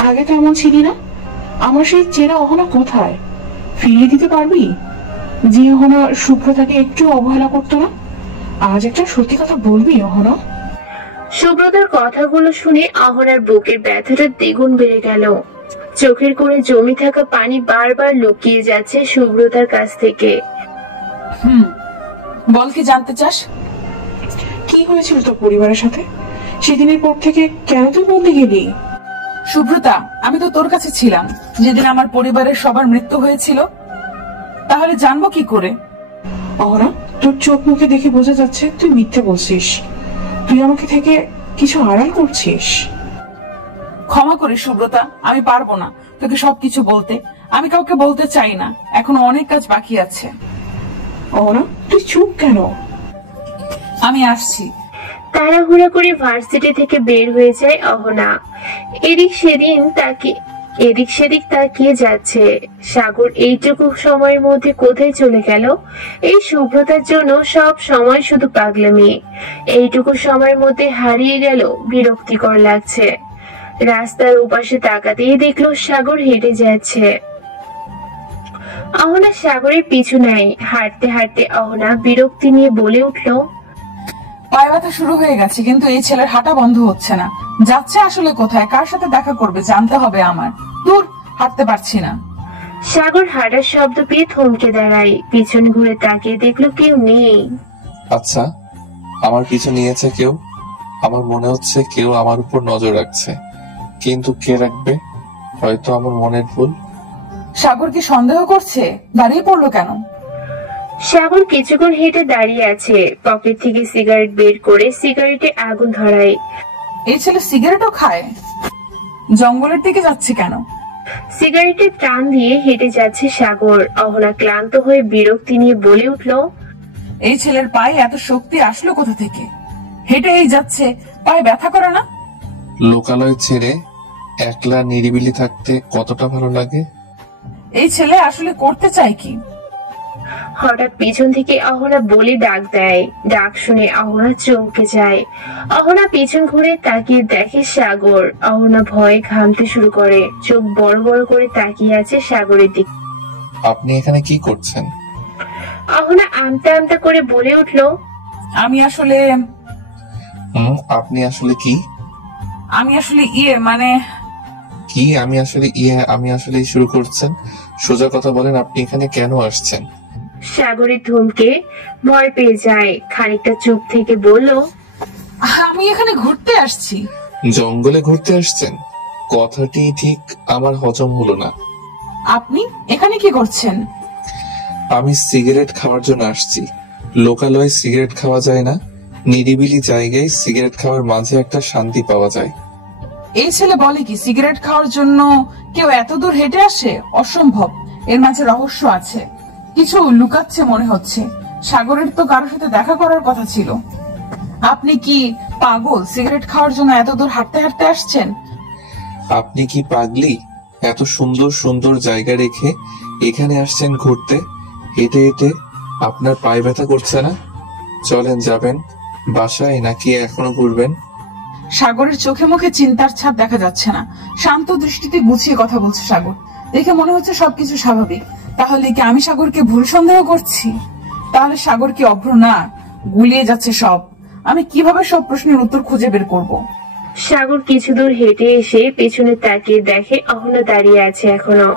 আগে তো এমন ছিলি না। আমার সেই চেনা অহনা কোথায়? ফিরিয়ে দিতে পারবি? যে অহনা শুভ্রতাকে একটু অবহেলা করতো না। আজ একটা সত্যি কথা বলবি অহনা? সুব্রতার কথাগুলো শুনে অহনার বুকের ব্যথাটা দ্বিগুণ বেড়ে গেল। চোখের কোণে জমে থাকা পানি বারবার লুকিয়ে যাচ্ছে সুব্রতার কাছ থেকে। বল, কি জানতে চাস? কি হয়েছিল তোর পরিবারের সাথে? সেদিনের পর থেকে কেন তুই বলতে গেলি? সুব্রতা, আমি তো তোর কাছে ছিলাম যেদিন আমার পরিবারের সবার মৃত্যু হয়েছিল। তাহলে জানবো কি করে? অহনা, তোর চোখ মুখে দেখে বোঝা যাচ্ছে তুই মিথ্যে বলছিস। তুই আমাকে থেকে কিছু আড়াল করছিস। ক্ষমা করিস সুব্রতা, আমি পারবো না তোকে সবকিছু বলতে। আমি কাউকে বলতে চাই না, এখনো অনেক কাজ বাকি আছে। অহনা, তুই চুপ কেন? আমি আসছি। তাড়াহুড়া করে ভার্সিটি থেকে বের হয়ে যায় অহনা। এদিক সেদিক তাকিয়ে যাচ্ছে। সাগর এইটুকু সময়ের মধ্যে কোথায় চলে গেল? এই শুভ্রতার জন্য সব সময় শুধু পাগলামি। এইটুকু সময়ের মধ্যে হারিয়ে গেল, বিরক্তিকর লাগছে। রাস্তার ওপাশে তাকাতেই দেখলো সাগর হেঁটে যাচ্ছে। অহনা সাগরের পিছু নেয়। হাঁটতে হাঁটতে অহনা বিরক্তি নিয়ে বলে উঠলো, পায়ে ব্যথা শুরু হয়ে গেছে, কিন্তু এই ছেলের হাঁটা বন্ধ হচ্ছে না। যাচ্ছে আসলে কোথায়, কার সাথে দেখা করবে জানতে হবে আমার। দূর, হাঁটতে পারছি না। সাগর হাঁটার শব্দ পেয়ে থমকে দাঁড়ায়। পিছন ঘুরে তাকিয়ে দেখলো কেউ নেই। আচ্ছা, আমার পিছু নিয়েছে কেউ। আমার মনে হচ্ছে কেউ আমার উপর নজর রাখছে, কিন্তু কে রাখবে? হয়তো আমার মনের ভুল। সাগর কি সন্দেহ করছে? দাঁড়িয়ে পড়লো কেন? সাগর কিছুক্ষণ হেঁটে দাঁড়িয়ে আছে। পকেট থেকে সিগারেট বের করে সিগারেটে আগুন ধরায়। এই ছেলে সিগারেটও খায়? জঙ্গলের দিকে যাচ্ছে কেন? সিগারেটের টান দিয়ে হেঁটে যাচ্ছে সাগর। অহনা ক্লান্ত হয়ে বিরক্তি নিয়ে বলে উঠলো, এই ছেলের পায়ে এত শক্তি আসলো কোথা থেকে? হেঁটে এই যাচ্ছে, পায়ে ব্যথা করে না? লোকালয় ছেড়ে একলা নিরিবিলি থাকতে কতটা ভালো লাগে। এই ছেলে আসলে করতে চায় কি? হঠাৎ পিছন থেকে অহনা বলে ডাক দেয়। ডাক শুনে অহনা চমকে যায়। অহনা পিছন ঘুরে তাকিয়ে দেখে সাগর। অহনা ভয়ে ঘামতে শুরু করে। চোখ বড় বড় করে তাকিয়ে আছে সাগরের দিকে। আপনি এখানে কি করছেন? অহনা আমতা আমতা করে বলে উঠলো, আমি আসলে আপনি আসলে কি? আমি আসলে মানে কি আমি আসলে শুরু করছেন? সোজা কথা বলেন, আপনি এখানে কেন আসছেন? সাগরের ধমকে ভয় পেয়ে যায়। খানিকটা চুপ থেকে বলল, আমি এখানে ঘুরতে আসছি। জঙ্গলে ঘুরতে আসছেন? কথাটি ঠিক আমার হজম হলো না। আপনি এখানে কি করছেন? আমি সিগারেট খাওয়ার জন্য আসছি। লোকালয়ে সিগারেট খাওয়া যায় না। নিরিবিলি জায়গায় সিগারেট খাওয়ার মাঝে একটা শান্তি পাওয়া যায়। এই ছেলে বলে কি সিগারেট খাওয়ার জন্য কেউ এত দূর হেঁটে আসে? অসম্ভব। এর মাঝে রহস্য আছে, কিছু লুকাচ্ছে মনে হচ্ছে। সাগরের তো কারোর সাথে দেখা করার কথা ছিল। আপনি কি পাগল? সিগারেট খাওয়ার জন্য এত দূর হাঁটতে হাঁটতে আসছেন? আপনি কি পাগলি? এত সুন্দর সুন্দর জায়গা রেখে এখানে আসছেন ঘুরতে? হেঁটে হেঁটে আপনার পায়ে ব্যথা করছে না? চলেন, যাবেন বাসায় নাকি এখনো ঘুরবেন? সাগরের চোখে মুখে চিন্তার ছাপ দেখা যাচ্ছে না। শান্ত দৃষ্টিতে গুছিয়ে কথা বলছে সাগর। দেখে মনে হচ্ছে সবকিছু স্বাভাবিক। তাহলে কি আমি সাগরকে ভুল সন্দেহ করছি? তাহলে সাগর কি অভ্র না? গুলিয়ে যাচ্ছে সব। আমি কিভাবে সব প্রশ্নের উত্তর খুঁজে বের করব? সাগর কিছু দূর হেঁটে এসে পেছনে তাকিয়ে দেখে অহনা দাঁড়িয়ে আছে এখনো।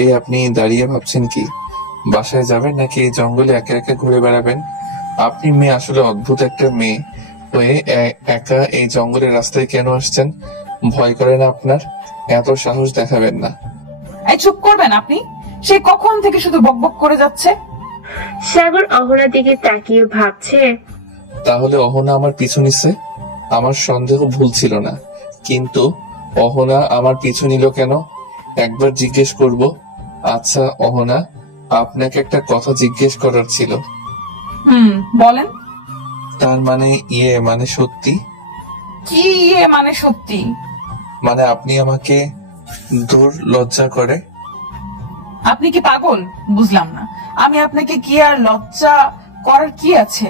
এই আপনি দাঁড়িয়ে ভাবছেন কি? বাসায় যাবেন নাকি এই জঙ্গলে একা একা ঘুরে বেড়াবেন? আপনি মেয়ে, আসলে অদ্ভুত একটা মেয়ে হয়ে একা এই জঙ্গলের রাস্তায় কেন আসছেন? ভয় করে না আপনার? এত সাহস দেখাবেন না। এই চুপ করবেন আপনি? সে কখন থেকে শুধু বকবক করে যাচ্ছে। সাগর অহনার দিকে তাকিয়ে ভাবছে, তাহলে অহনা আমার পিছু নিছে? আমার সন্দেহ ভুল ছিল না, কিন্তু অহনা আমার পিছু নিল কেন? একবার জিজ্ঞেস করব। আচ্ছা অহনা, আপনাকে একটা কথা জিজ্ঞেস করার ছিল। বলেন। তার মানে মানে সত্যি? কি মানে সত্যি? মানে আপনি আমাকে দূর লজ্জা করে? আপনি কি পাগল? বুঝলাম না। আমি আপনাকে কি আর লজ্জা করার কি আছে?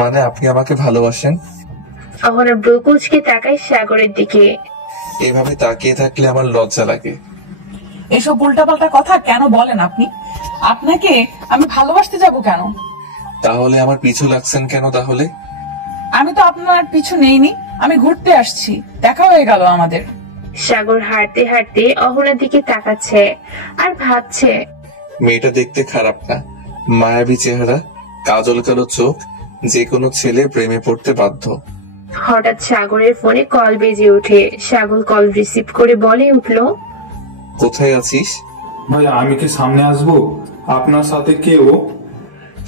মানে আপনি আমাকে ভালোবাসেন? অহনা ব্রু কুচকে তাকায় সাগরের দিকে। এভাবে তাকিয়ে থাকলে আমার লজ্জা লাগে। এসব উল্টাপাল্টা কথা কেন বলেন আপনি? আপনাকে আমি ভালোবাসতে যাব কেন? তাহলে আমার পিছু লাগছেন কেন তাহলে? আমি তো আপনার পিছু নেইনি, আমি ঘুরতে আসছি, দেখা হয়ে গেল আমাদের। সাগর হাঁটতে হাঁটতে অহনার দিকে তাকাচ্ছে আর ভাবছে, মেয়েটা দেখতে খারাপ না, মায়াবী চেহারা, কাজল কালো চোখ, যে কোনো ছেলে প্রেমে পড়তে বাধ্য। হঠাৎ সাগরের ফোনে কল বেজে ওঠে। সাগর কল রিসিভ করে বলে উঠল, কোথায় আছিস? ভাই আমি কি সামনে আসবো? আপনার সাথে কে ও?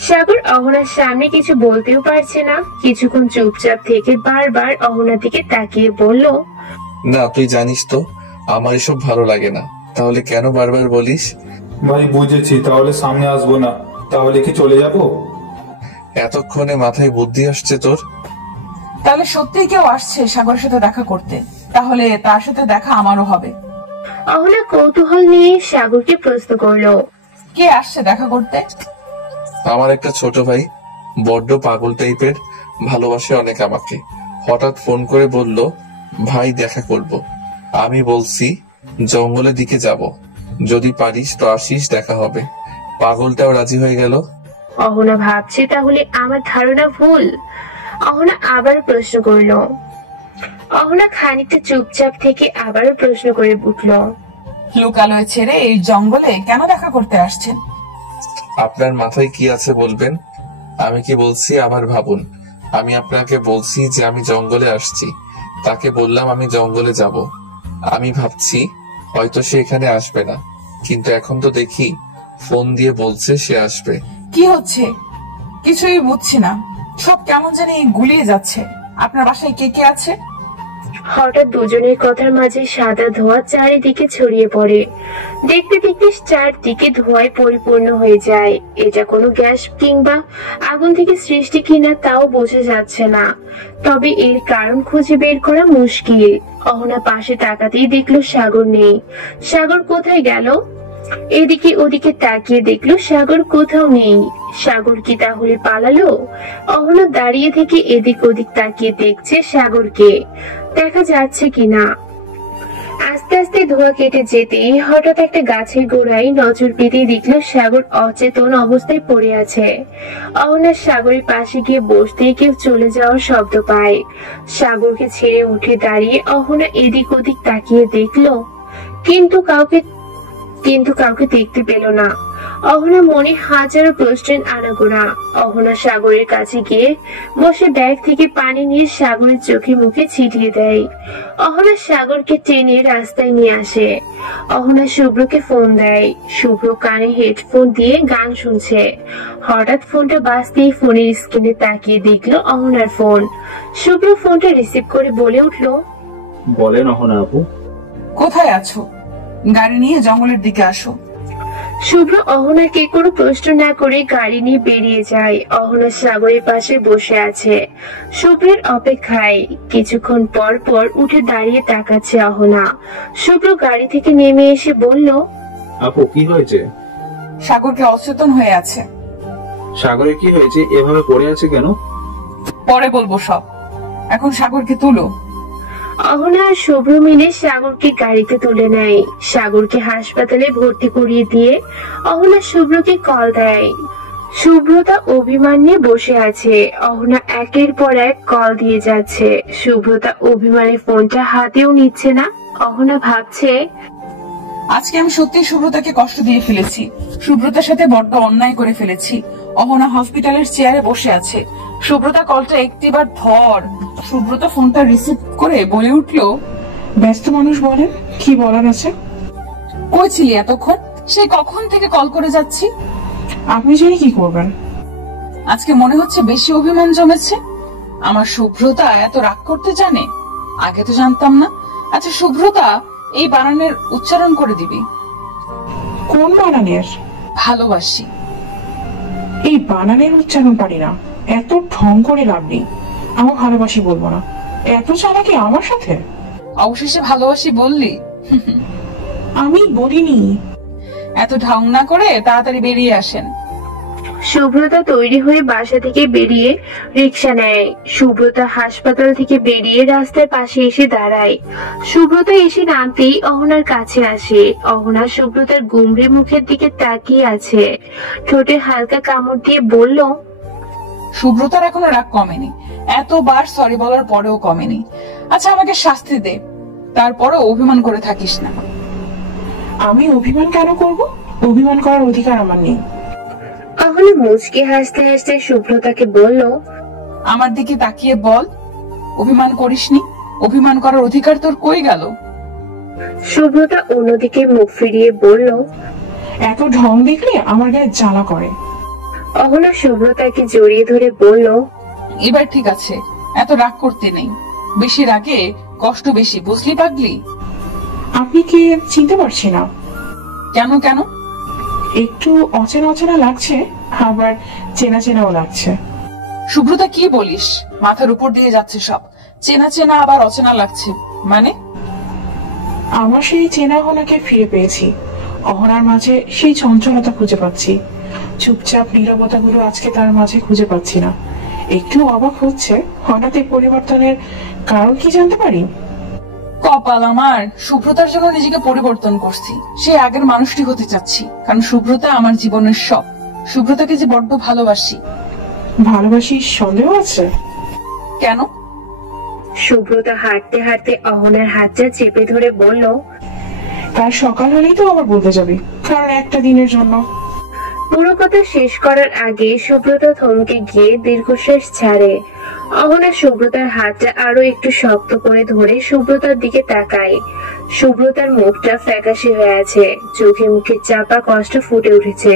সাগর অহনার সামনে কিছু বলতেও পারছে না। কিছুক্ষণ চুপচাপ থেকে বারবার অহনার দিকে তাকিয়ে বলল, না তুই জানিস তো আমার এসব ভালো লাগে না, তাহলে কেন বারবার বলিস? ভাই বুঝেছি, তাহলে সামনে আসবো না, তাহলে কি চলে যাব? এতক্ষণে মাথায় বুদ্ধি আসছে তোর? তাহলে সত্যিই কেউ আসছে সাগরের সাথে দেখা করতে, তাহলে তার সাথে দেখা আমারও হবে। অহনা কৌতূহল নিয়ে সাগরকে প্রশ্ন করলো, কে আসছে দেখা করতে? আমার একটা ছোট ভাই, বড্ড পাগল টাইপের, ভালোবাসে অনেক আমাকে। হঠাৎ ফোন করে বলল ভাই দেখা করব। আমি বলছি জঙ্গলের দিকে যাব, যদি পারিস তো আসিস, দেখা হবে। পাগলটাও রাজি হয়ে গেল। অহনা ভাবছে তাহলে আমার ধারণা ভুল। অহনা আবার প্রশ্ন করলো। অহনা খানিকটা চুপচাপ থেকে আবারও প্রশ্ন করে উঠল, লোকালয় ছেড়ে এই জঙ্গলে কেন দেখা করতে আসছেন? আপনার মাথায় কি আছে বলবেন? আমি কি বলছি আবার ভাবুন। আমি আপনাকে বলছি যে আমি জঙ্গলে আসছি, তাকে বললাম আমি জঙ্গলে যাব। আমি ভাবছি হয়তো সে এখানে আসবে না, কিন্তু এখন তো দেখি ফোন দিয়ে বলছে সে আসবে। কি হচ্ছে কিছুই বুঝছি না, সব কেমন জানি গুলিয়ে যাচ্ছে। আপনার বাসায় কে কে আছে? হঠাৎ দুজনের কথার মাঝে সাদা ধোঁয়া চারিদিকে ছড়িয়ে পড়ে। দেখতে দেখতে চারদিকে ধোঁয়ায় পরিপূর্ণ হয়ে যায়। এটা কোনো গ্যাস কিংবা আগুন থেকে সৃষ্টি কিনা তাও বোঝা যাচ্ছে না, তবে এর কারণ খুঁজে বের করা মুশকিল। অহনা পাশে তাকাতেই দেখলো সাগর নেই। সাগর কোথায় গেল? এদিকে ওদিকে তাকিয়ে দেখলো সাগর কোথাও নেই। সাগর কি তাহলে পালালো? অহনা দাঁড়িয়ে থেকে এদিক ওদিক তাকিয়ে দেখছে সাগরকে দেখা যাচ্ছে কিনা। আস্তে আস্তে ধোঁয়া কেটে যেতেই হঠাৎ একটা গাছের গোড়ায় নজর পেতেই দেখলো সাগর অচেতন অবস্থায় পড়ে আছে। অহনা সাগরের পাশে গিয়ে বসতেই কেউ চলে যাওয়ার শব্দ পায়। সাগরকে ছেড়ে উঠে দাঁড়িয়ে অহনা এদিক ওদিক তাকিয়ে দেখলো, কিন্তু কাউকে দেখতে পেল না। অহনা মনে হাজারো প্রশ্নের আনাগোনা। অহনা সাগরের কাছে গিয়ে বসে ব্যাগ থেকে পানি নিয়ে সাগরের চোখে মুখে ছিটিয়ে দেয়। অহনা সাগরকে টেনে রাস্তায় নিয়ে আসে। অহনা শুভ্রকে ফোন দেয়। শুভ্র কানে হেডফোন দিয়ে গান শুনছে। হঠাৎ ফোনটা বাজতেই ফোনের স্ক্রিনে তাকিয়ে দেখলো অহনার ফোন। শুভ্র ফোনটা রিসিভ করে বলে উঠলো, বলেন অহনা আপু। কোথায় আছো? গাড়ি নিয়ে জঙ্গলের দিকে আসো। শুভ্র অহনাকে কোনো প্রশ্ন না করে গাড়ি নিয়ে বেরিয়ে যায়। অহনা সাগরের পাশে বসে আছে শুভ্রের অপেক্ষায়। কিছুক্ষণ পর পর উঠে দাঁড়িয়ে তাকাচ্ছে অহনা। শুভ্র গাড়ি থেকে নেমে এসে বলল, আপু কি হয়েছে? সাগরকে অচেতন হয়ে আছে। সাগরে কি হয়েছে? এভাবে পড়ে আছে কেন? পরে বলবো সব, এখন সাগরকে তুলো। অহনা আর শুভ্র মিলে সাগরকে গাড়িতে তুলে নেয়। সাগরকে হাসপাতালে ভর্তি করিয়ে দিয়ে অহনা শুভ্রকে কল দেয়। শুভ্রতা অভিমান নিয়ে বসে আছে। অহনা একের পর এক কল দিয়ে যাচ্ছে। শুভ্রতা অভিমানে ফোনটা হাতেও নিচ্ছে না। অহনা ভাবছে, আজকে আমি সত্যি শুভ্রতাকে কষ্ট দিয়ে ফেলেছি। শুভ্রতার সাথে বড্ড অন্যায় করে ফেলেছি। অহনা হসপিটালের চেয়ারে বসে আছে। শুভ্রতা কলটা একটিবার ধর। শুভ্রতা ফোনটা রিসিভ করে বলে উঠলো, ব্যস্ত মানুষ বলেন, কি বলার আছে? কই ছিলি এতক্ষণ? সেই কখন থেকে কল করে যাচ্ছি। আপনি জানি কি করবেন। আজকে মনে হচ্ছে বেশি অভিমান জমেছে। আমার শুভ্রতা এত রাগ করতে জানে? আগে তো জানতাম না। আচ্ছা শুভ্রতা, এই বানানের উচ্চারণ করে দিবি। কোন বানানের? ভালোবাসি। এই বানানের উচ্চারণ পারি না। এত ঢং করে লাভ নেই। আমার ভালোবাসি বলবো না। এত চালাকি আমার সাথে? অবশেষে ভালোবাসি বললি? আমি বলিনি। এত ঢং না করে তাড়াতাড়ি বেরিয়ে আসেন। সুব্রতা তৈরি হয়ে বাসা থেকে বেরিয়ে রিক্সা নেয়। সুব্রতা হাসপাতাল থেকে বেরিয়ে রাস্তার পাশে এসে দাঁড়ায়। সুব্রতা এসে নামতেই অহনার কাছে আসে। অহনা সুব্রতার গুমড়ে মুখের দিকে তাকিয়ে আছে, ঠোঁটে হালকা কামড় দিয়ে বলল, সুব্রতার এখনো রাগ কমেনি, এতবার সরি বলার পরেও কমেনি। আচ্ছা আমাকে শাস্তি দে, তারপরে অভিমান করে থাকিস না। আমি অভিমান কেন করব? অভিমান করার অধিকার আমার নেই। অহনা মুচকি হাসতে হাসতে সুব্রতাকে বলল, আমার দিকে তাকিয়ে বল, অভিমান করিসনি? অভিমান করার অধিকার তোর কই গেল? সুব্রতা অন্যদিকে মুখ ফিরিয়ে বলল, এত ঢং দেখলে আমার গায়ে জ্বালা করে। অহনা সুব্রতাকে জড়িয়ে ধরে বলল, এবার ঠিক আছে, এত রাগ করতে নেই। বেশি রাগে কষ্ট বেশি, বুঝলি পাগলি? আপনি কে চিনতে পারছি না। কেন কেন? একটু অচেনা অচেনা লাগছে, আবার চেনা চেনাও লাগছে। সুব্রতা কি বলিস? মাথার উপর দিয়ে যাচ্ছে সব। চেনা চেনা আবার অচেনা লাগছে মানে? আমার সেই চেনা অহনাকে ফিরে পেয়েছি। অহনার মাঝে সেই চঞ্চলতা খুঁজে পাচ্ছি। চুপচাপ নীরবতাগুলো আজকে তার মাঝে খুঁজে পাচ্ছি না। একটু অবাক হচ্ছে, হঠাৎ এই পরিবর্তনের কারণ কি জানতে পারি? কপাল আমার, সুব্রতার জন্য নিজেকে পরিবর্তন করছি। সে আগের মানুষটি হতে চাচ্ছি, কারণ সুব্রতা আমার জীবনের সব। সুব্রতাকে যে বড্ড ভালোবাসি। ভালোবাসিস সন্দেহ আছে? কেন? সুব্রতা হাঁটতে হাঁটতে অহনার হাতটা চেপে ধরে বলল, কাল সকাল হলেই তো আবার বলতে যাবি, কারণ একটা দিনের জন্য। পুরো কথা শেষ করার আগে সুব্রতা থমকে গিয়ে দীর্ঘশ্বাস ছাড়ে। অহনা সুব্রতার হাতটা আরো একটু শক্ত করে ধরে সুব্রতার দিকে তাকায়। সুব্রতার মুখটা ফ্যাকাশে হয়ে আছে, চোখে মুখে চাপা কষ্ট ফুটে উঠেছে।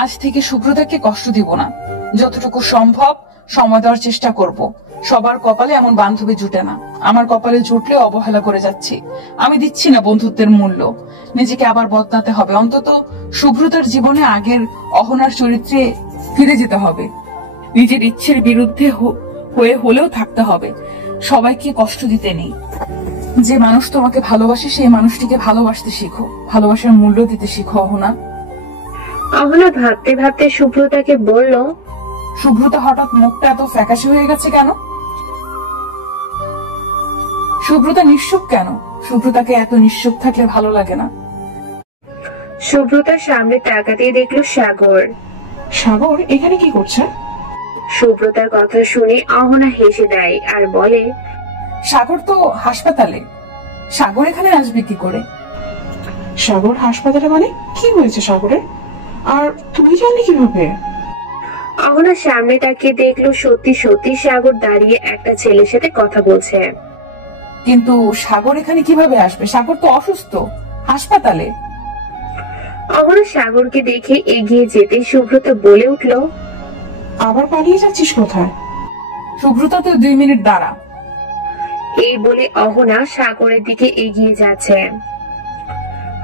আজ থেকে সুব্রতাকে কষ্ট দিব না। যতটুকু সম্ভব সময় দেওয়ার চেষ্টা করব। সবার কপালে এমন বান্ধবী জুটে না। আমার কপালে জুটলে অবহেলা করে যাচ্ছি। আমি দিচ্ছি না বন্ধুত্বের মূল্য। নিজেকে আবার বদলাতে হবে। অন্তত সুব্রতার জীবনে আগের অহনার চরিত্রে ফিরে যেতে হবে। নিজের ইচ্ছের বিরুদ্ধে হয়ে হলেও থাকতে হবে। সবাইকে কষ্ট দিতে নেই। যে মানুষ তোমাকে ভালোবাসে সেই মানুষটিকে ভালোবাসতে শিখো, ভালোবাসার মূল্য দিতে শিখো অহনা। অহনা ভাবতে ভাবতে সুব্রতাকে বলল, সুব্রতা হঠাৎ মুখটা এত ফ্যাকাশে হয়ে গেছে কেন? সুব্রতা নিঃসুপ কেন? সুব্রতাকে এত নিঃসুপ থাকলে ভালো লাগে না। সুব্রতার সামনে তাকাতেই দেখলো সাগর। সাগর এখানে কি করছে? সুব্রতার কথা শুনে অহনা হেসে দেয় আর বলে, সাগর তো হাসপাতালে। সাগর এখানে আসবে কি করে? সাগর হাসপাতালে মানে? কি হয়েছে সাগরের? আর তুই জানলি কিভাবে? অহনা সামনে তাকিয়ে দেখলো সত্যি সত্যি সাগর দাঁড়িয়ে একটা ছেলের সাথে কথা বলছে। কিন্তু সাগর এখানে কিভাবে আসবে? সাগর তো অসুস্থ, হাসপাতালে। অহনা সাগরকে দেখে এগিয়ে যেতে সুব্রতা বলে উঠল, আবার পালিয়ে যাচ্ছিস কোথায়? সুব্রতা তো 2 মিনিট দাঁড়া। এই বলে অহনা সাগরের দিকে এগিয়ে যাচ্ছে।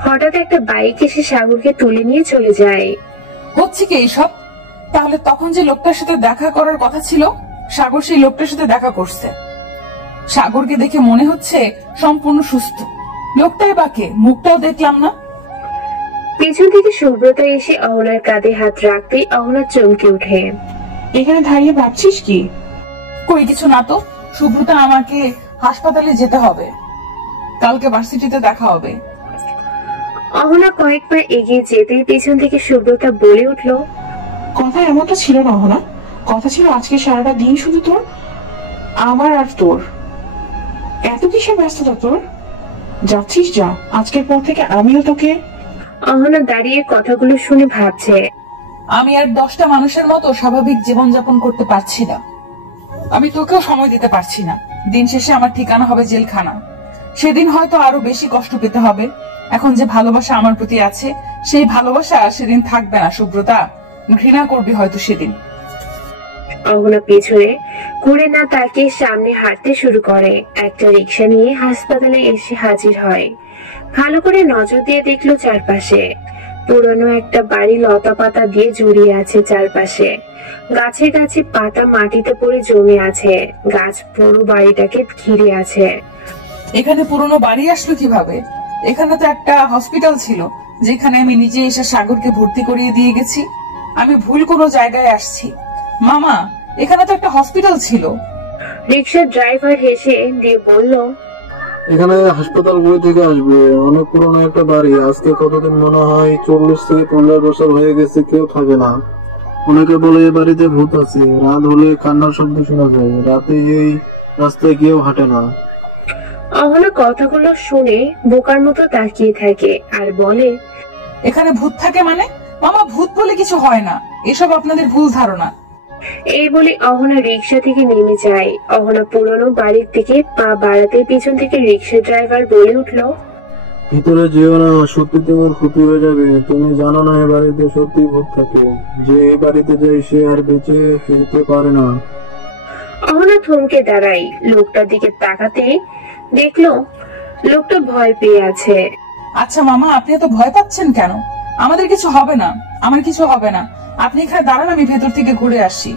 হঠাৎ একটা বাইক এসে সাগরকে তুলে নিয়ে চলে যায়। হচ্ছে কি এইসব? তাহলে তখন যে লোকটার সাথে দেখা করার কথা ছিল, সাগর সেই লোকটার সাথে দেখা করছে। সাগরকে দেখে মনে হচ্ছে সম্পূর্ণ সুস্থ। লোকটাই বাকে, মুখটাও দেখলাম না। পিছন থেকে সুব্রতা এসে অহনার কাঁধে হাত রাখতেই অহনা চমকে ওঠে। এখানে দাঁড়িয়ে ভাবছিস কি? কই কিছু না তো। সুব্রতা আমাকে হাসপাতালে যেতে হবে, কালকে ভার্সিটিতে দেখা হবে। অহনা কয়েকবার এগিয়ে যেতেই পিছন থেকে সুব্রতা বলে উঠল, কথা এমনটা ছিল না অহনা। কথা ছিল আজকে সারাটা দিন শুধু তোর, আমার আর তোর। এত কিসের ব্যস্ততা তোর? যাচ্ছিস যা, আজকের পর থেকে আমিও তোকে। অহনা দাঁড়িয়ে কথাগুলো শুনে ভাবছে, আমি আর 10টা মানুষের মতো স্বাভাবিক জীবনযাপন করতে পারছি না। আমি তোকেও সময় দিতে পারছি না। দিন শেষে আমার ঠিকানা হবে জেলখানা। সেদিন হয়তো আরো বেশি কষ্ট পেতে হবে। এখন যে ভালোবাসা আমার প্রতি আছে, সেই ভালোবাসা সেদিন থাকবে না সুব্রতা। ঘৃণা করবি হয়তো সেদিন। অহনা পেছনে ঘুরে না তাকিয়ে সামনে হাঁটতে শুরু করে। একটা রিক্সা নিয়ে হাসপাতালে এসে হাজির হয়। ভালো করে নজর দিয়ে দেখলো চারপাশে। পুরনো একটা বাড়ি লতা পাতা দিয়ে জড়িয়ে আছে চারপাশে। গাছে গাছে পাতা মাটিতে পড়ে জমে আছে। গাছ পুরো বাড়িটাকে ঘিরে আছে। এখানে পুরনো বাড়ি আসলো কিভাবে? এখানে তো একটা হসপিটাল ছিল, যেখানে আমি নিজে এসে সাগরকে ভর্তি করিয়ে দিয়ে গেছি। আমি ভুল কোনো জায়গায় আসছি। মামা, এখানে তো একটা হসপিটাল ছিল। রিক্সার ড্রাইভার হেসে দিয়ে বলল, এখানে হাসপাতাল বই থেকে আসবে, অনেক পুরনো একটা বাড়ি। আজকে কতদিন মনে হয় 40 থেকে 50 বছর হয়ে গেছে, কেউ থাকে না। অনেকে বলে এই বাড়িতে ভূত আছে, রাত হলে কান্নার শব্দ শোনা যায়, রাতে এই রাস্তায় কেউ হাঁটে না। অহনা কথাগুলো শুনে বোকার মতো তাকিয়ে থাকে আর বলে, এখানে ভূত থাকে মানে? মামা, ভূত বলে কিছু হয় না, এসব আপনাদের ভুল ধারণা। এই বলে অহনা রিক্সা থেকে নেমে যায়। অহনা পুরনো বাড়ির দিকে পা বাড়াতে পিছন থেকে রিক্সা ড্রাইভার বলে উঠল, ভিতরে যেও না, সত্যি তোমার ক্ষতি হয়ে যাবে। তুমি জানো না এ বাড়িতে সত্যি ভূত থাকে, যে এই বাড়িতে যায় সে আর বেঁচে ফিরতে পারে না। অহনা থমকে দাঁড়ায়। লোকটার দিকে তাকাতে দেখলো লোকটা ভয় পেয়ে আছে। আচ্ছা মামা, আপনি এত ভয় পাচ্ছেন কেন? আমাদের কিছু হবে না, আমার কিছু হবে না। আপনি এখানে দাঁড়ান, আমি ভেতর থেকে ঘুরে আসি।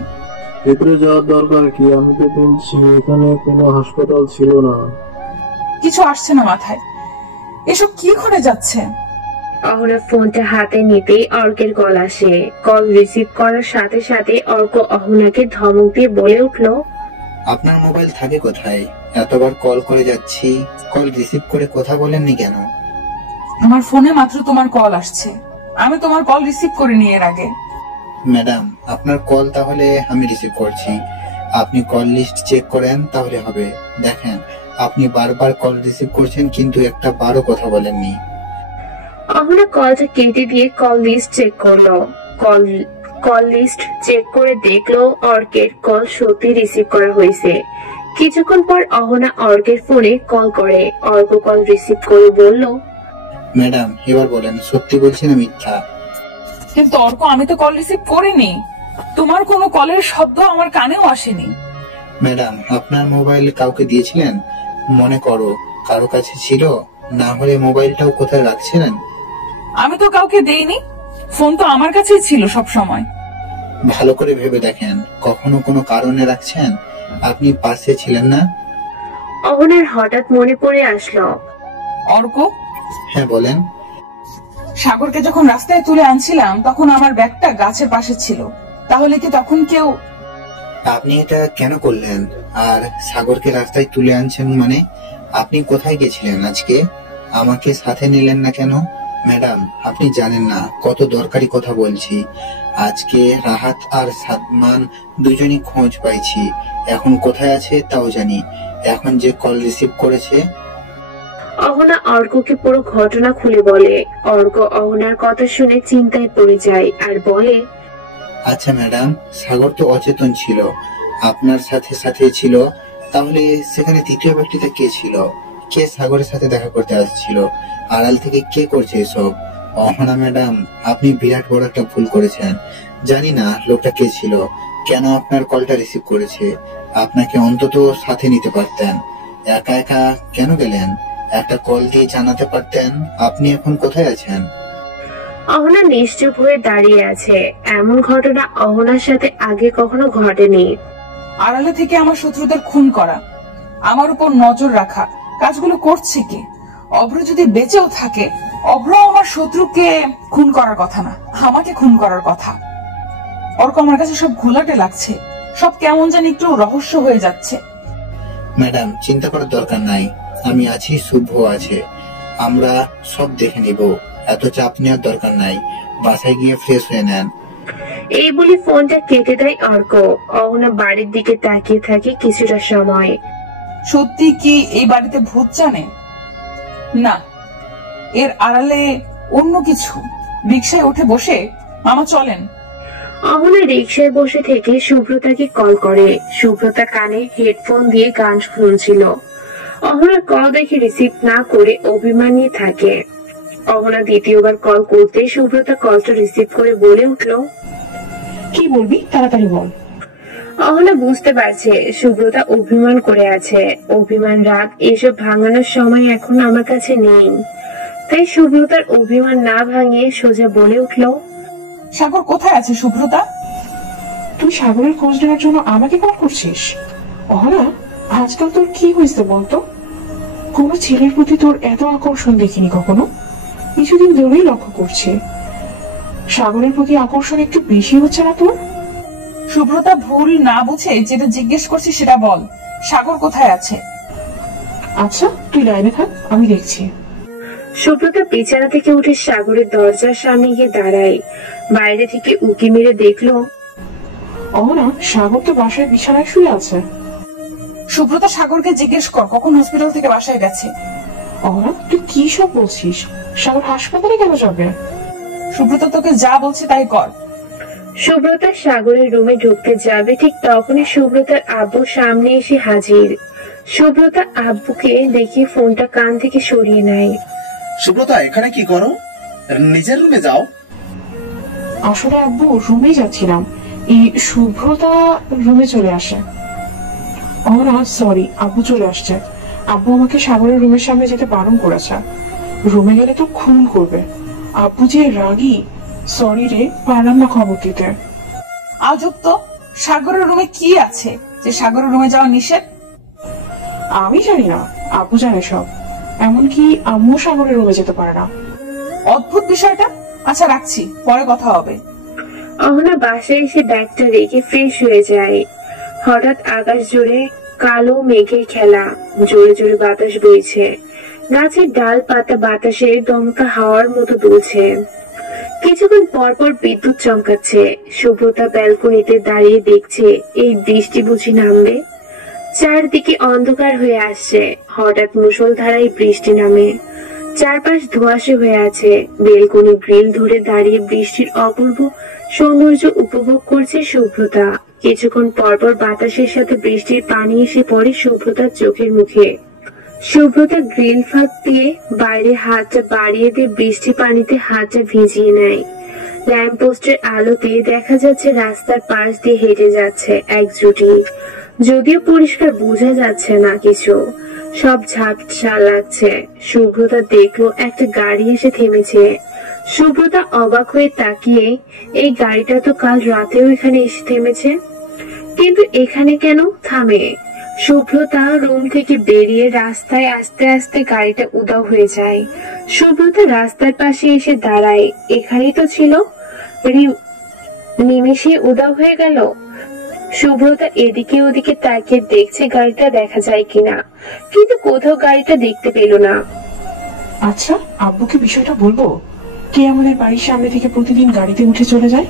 ভেতরে যাওয়ার দরকার কি? আমি তো বলছি এখানে কোনো হাসপাতাল ছিল না। কিছু আসছে না মাথায়, এসব কি ঘটে যাচ্ছে? অহনা ফোনটা হাতে নিতেই অর্কের কল আসে। কল রিসিভ করার সাথে সাথে অর্ক অহনাকে ধমক দিয়ে বলে উঠল, আপনার মোবাইল থাকে কোথায়? এতবার কল করে যাচ্ছি, কল রিসিভ করে কথা বলেননি কেন? আমার ফোনে মাত্র তোমার কল আসছে, আমি তোমার কল রিসিভ করিনি এর আগে। ম্যাডাম, আপনার কল তাহলে আমি রিসিভ করছি। আপনি কল লিস্ট চেক করেন তাহলে হবে। দেখেন, আপনি বারবার কল রিসিভ করছেন কিন্তু একটা বারও কথা বলেননি। অহনা কলটা কেটে দিয়ে কল লিস্ট চেক করলো। কল লিস্ট চেক করে দেখলো অর্কের কল সত্যি রিসিভ করা হয়েছে। কিছুক্ষণ পর অহনা অর্কের ফোনে কল করে। অর্ক কল রিসিভ করে বলল, ম্যাডাম, এবার বলেন সত্যি বলছি না মিথ্যা? কিন্তু অর্ক, আমি তো কল রিসিভ করিনি, তোমার কোনো কলের শব্দ আমার কানেও আসেনি। ম্যাডাম, আপনার মোবাইল কাউকে দিয়েছিলেন? মনে করো কারো কাছে ছিল, না হলে মোবাইলটাও কোথায় রাখছিলেন? আমি তো কাউকে দেইনি, ফোন তো আমার কাছেই ছিল সব সময়। ভালো করে ভেবে দেখেন, কখনো কোনো কারণে রাখছেন? আপনি পাশে ছিলেন না? অহনার হঠাৎ মনে পড়ে আসলো। অর্ক, হ্যাঁ বলেন। সাগরকে যখন রাস্তায় তুলে আনছিলাম তখন আমার ব্যাগটা গাছের পাশে ছিল, তাহলে কি তখন কেউ? আপনি এটা কেন করলেন? আর সাগরকে রাস্তায় তুলে আনছেন মানে? আপনি কোথায় গেছিলেন আজকে? আমাকে সাথে নিলেন না কেন? ম্যাডাম, আপনি জানেন না কত দরকারি কথা বলছি। আজকে রাহাত আর সাদমান দুজনই খোঁজ পাইছি, এখন কোথায় আছে তাও জানি। এখন যে কল রিসিভ করেছে। অহনা অর্ককে পুরো ঘটনা খুলে বলে। অর্ক অহনার কথা শুনে চিন্তায় পড়ে যায় আর বলে, আচ্ছা ম্যাডাম, সাগর তো অচেতন ছিল, আপনার সাথে সাথে ছিল, তাহলে সেখানে তৃতীয় ব্যক্তিটা কে ছিল? কে সাগরের সাথে দেখা করতে আসছিল? আড়াল থেকে কে করছে এসব? অহনা ম্যাডাম, আপনি বিরাট বড় একটা ভুল করেছেন। জানি না লোকটা কে ছিল, কেন আপনার কলটা রিসিভ করেছে। আপনাকে অন্তত সাথে নিতে পারতেন। একা একা কেন গেলেন? একটা কল দিয়ে জানাতে পারতেন আপনি এখন কোথায় আছেন। অহনা নিশ্চুপ হয়ে দাঁড়িয়ে আছে। এমন ঘটনা অহনার সাথে আগে কখনো ঘটেনি। আড়ালে থেকে আমার শত্রুদের খুন করা, আমার উপর নজর রাখা, কাজগুলো করছে কে? অভ্র যদি বেঁচেও থাকে, অভ্র আমার শত্রুকে খুন করার কথা না, আমাকে খুন করার কথা। অর্ক, আমার কাছে সব ঘোলাটে লাগছে, সব কেমন জানি একটু রহস্য হয়ে যাচ্ছে। ম্যাডাম, চিন্তা করার দরকার নাই, আমি আছি, শুভ্র আছে, আমরা সব দেখে নিব। এত চাপ নেওয়ার দরকার নাই, বাসায় গিয়ে ফ্রেশ হয়ে নেন। এই বলে ফোনটা কেটে দেয় অর্ক। অহনা বাড়ির দিকে তাকিয়ে থাকে কিছুটা সময়। সত্যি কি এই বাড়িতে ভূত জানে? না, এর আড়ালে অন্য কিছু। রিকশায় উঠে বসে, মামা চলেন। অহনা রিকশায় বসে থেকে সুব্রতাকে কল করে। সুব্রতা কানে হেডফোন দিয়ে গান শুনছিল। অহনার কল দেখে রিসিভ না করে অভিমান নিয়ে থাকে। অহনা দ্বিতীয়বার কল করতে সুব্রতা কলটা রিসিভ করে বলে উঠল, কি বলবি তাড়াতাড়ি বল। অহনা বুঝতে পারছে সুব্রতা অভিমান করে আছে। অভিমান, রাগ এসব ভাঙানোর সময় এখন আমার কাছে নেই। তাই সুব্রতার অভিমান না ভাঙিয়ে সোজা বলে উঠল, সাগর কোথায় আছে সুব্রতা? তুই সাগরের খোঁজ নেওয়ার জন্য আমাকে কল করছিস? অহনা, আজকাল তোর কি হয়েছে বলতো? কোনো ছেলের প্রতি তোর এত আকর্ষণ দেখিনি কখনো। কিছুদিন ধরেই লক্ষ্য করছি। সাগরের প্রতি আকর্ষণ একটু বেশি হচ্ছে না তোর? শুভ্রতা ভুল না বুঝে যেটা জিজ্ঞেস করছি সেটা বল, সাগর কোথায় আছে? আচ্ছা তুই লাইনে থাক, আমি দেখছি। সুব্রতা বিছানা থেকে উঠে সাগরের দরজার সামনে গিয়ে দাঁড়ায়। বাইরে থেকে উকি মেরে দেখলো অহনা, সাগর তো বাসায় বিছানায় শুয়ে আছে। সুব্রতা সাগরকে জিজ্ঞেস কর কখন হসপিটাল থেকে বাসায় গেছে। অহনা, তুই কি সব বলছিস? সাগর হাসপাতালে কেন যাবে? সুব্রতা তোকে যা বলছে তাই কর। সুব্রতা সাগরের রুমে ঢুকতে যাবে, ঠিক তখনই সুব্রতার আব্বু সামনে এসে হাজির। সুব্রতা আব্বুকে দেখে ফোনটা কান থেকে সরিয়ে নেয়। সুব্রতা, এখানে কি করো? নিজের রুমে যাও। আসলে আব্বু রুমেই যাচ্ছিলাম, এই শুভ্রতা রুমে চলে আসে। অহনা সরি, আব্বু চলে আসছে। আব্বু আমাকে সাগরের রুমের সামনে যেতে বারণ করেছে, রুমে গেলে তো খুন করবে। আব্বু যে রাগী, সরি রে, পারলাম না খবর দিতে। আজব তো, সাগরের রুমে কি আছে যে সাগরের রুমে যাওয়া নিষেধ? আমি জানি না, আব্বু জানে সব। এমনকি আম্মু সাগরের রুমে যেতে পারে না। অদ্ভুত বিষয়টা। আচ্ছা রাখছি, পরে কথা হবে। অহনা বাসায় এসে ব্যাগটা রেখে ফ্রেশ হয়ে যায়। হঠাৎ আকাশ জুড়ে কালো মেঘের খেলা, জোরে জোরে বাতাস বইছে, গাছের ডাল পাতা বাতাসে দমকা হাওয়ার মতো দুলছে। কিছুক্ষণ পর পর বিদ্যুৎ চমকাচ্ছে। সুব্রতা ব্যালকনিতে দাঁড়িয়ে দেখছে এই বৃষ্টি বুঝি নামবে। চারদিকে অন্ধকার হয়ে আসছে, হঠাৎ মুষলধারায় বৃষ্টি নামে। চারপাশ ধোঁয়াশে হয়ে আছে। বেলকনি গ্রিল ধরে দাঁড়িয়ে বৃষ্টির অপূর্ব সৌন্দর্য উপভোগ করছে সুব্রতা। কিছুক্ষণ পরপর বাতাসের সাথে বৃষ্টির পানি এসে পড়ে সুব্রতার চোখের মুখে। সুব্রতা গ্রিল ফাঁক দিয়ে বাইরে হাতটা বাড়িয়ে দিয়ে বৃষ্টি পানিতে হাতটা ভিজিয়ে নেয়। ল্যাম্প পোস্টের আলোতে দেখা যাচ্ছে রাস্তার পাশ দিয়ে হেঁটে যাচ্ছে এক জুটি। যদিও পরিষ্কার বোঝা যাচ্ছে না কিছু, সব ঝাপসা লাগছে। সুব্রতা দেখলো একটা গাড়ি এসে থেমেছে। সুব্রতা অবাক হয়ে তাকিয়ে, এই গাড়িটা তো কাল রাতেও এখানে এসে থেমেছে, কিন্তু এখানে কেন থামে? সুব্রতা রুম থেকে বেরিয়ে রাস্তায় আস্তে আস্তে গাড়িটা উধাও হয়ে যায়। সুব্রতা রাস্তার পাশে এসে দাঁড়ায়। এখানেই তো ছিল, নিমেষে উধাও হয়ে গেল। সুব্রতা এদিকে ওদিকে তাকিয়ে দেখছে গাড়িটা দেখা যায় কিনা, কিন্তু কোথাও গাড়িটা দেখতে পেল না। আচ্ছা আব্বুকে বিষয়টা বলবো? কে আমাদের বাড়ির সামনে থেকে প্রতিদিন গাড়িতে উঠে চলে যায়?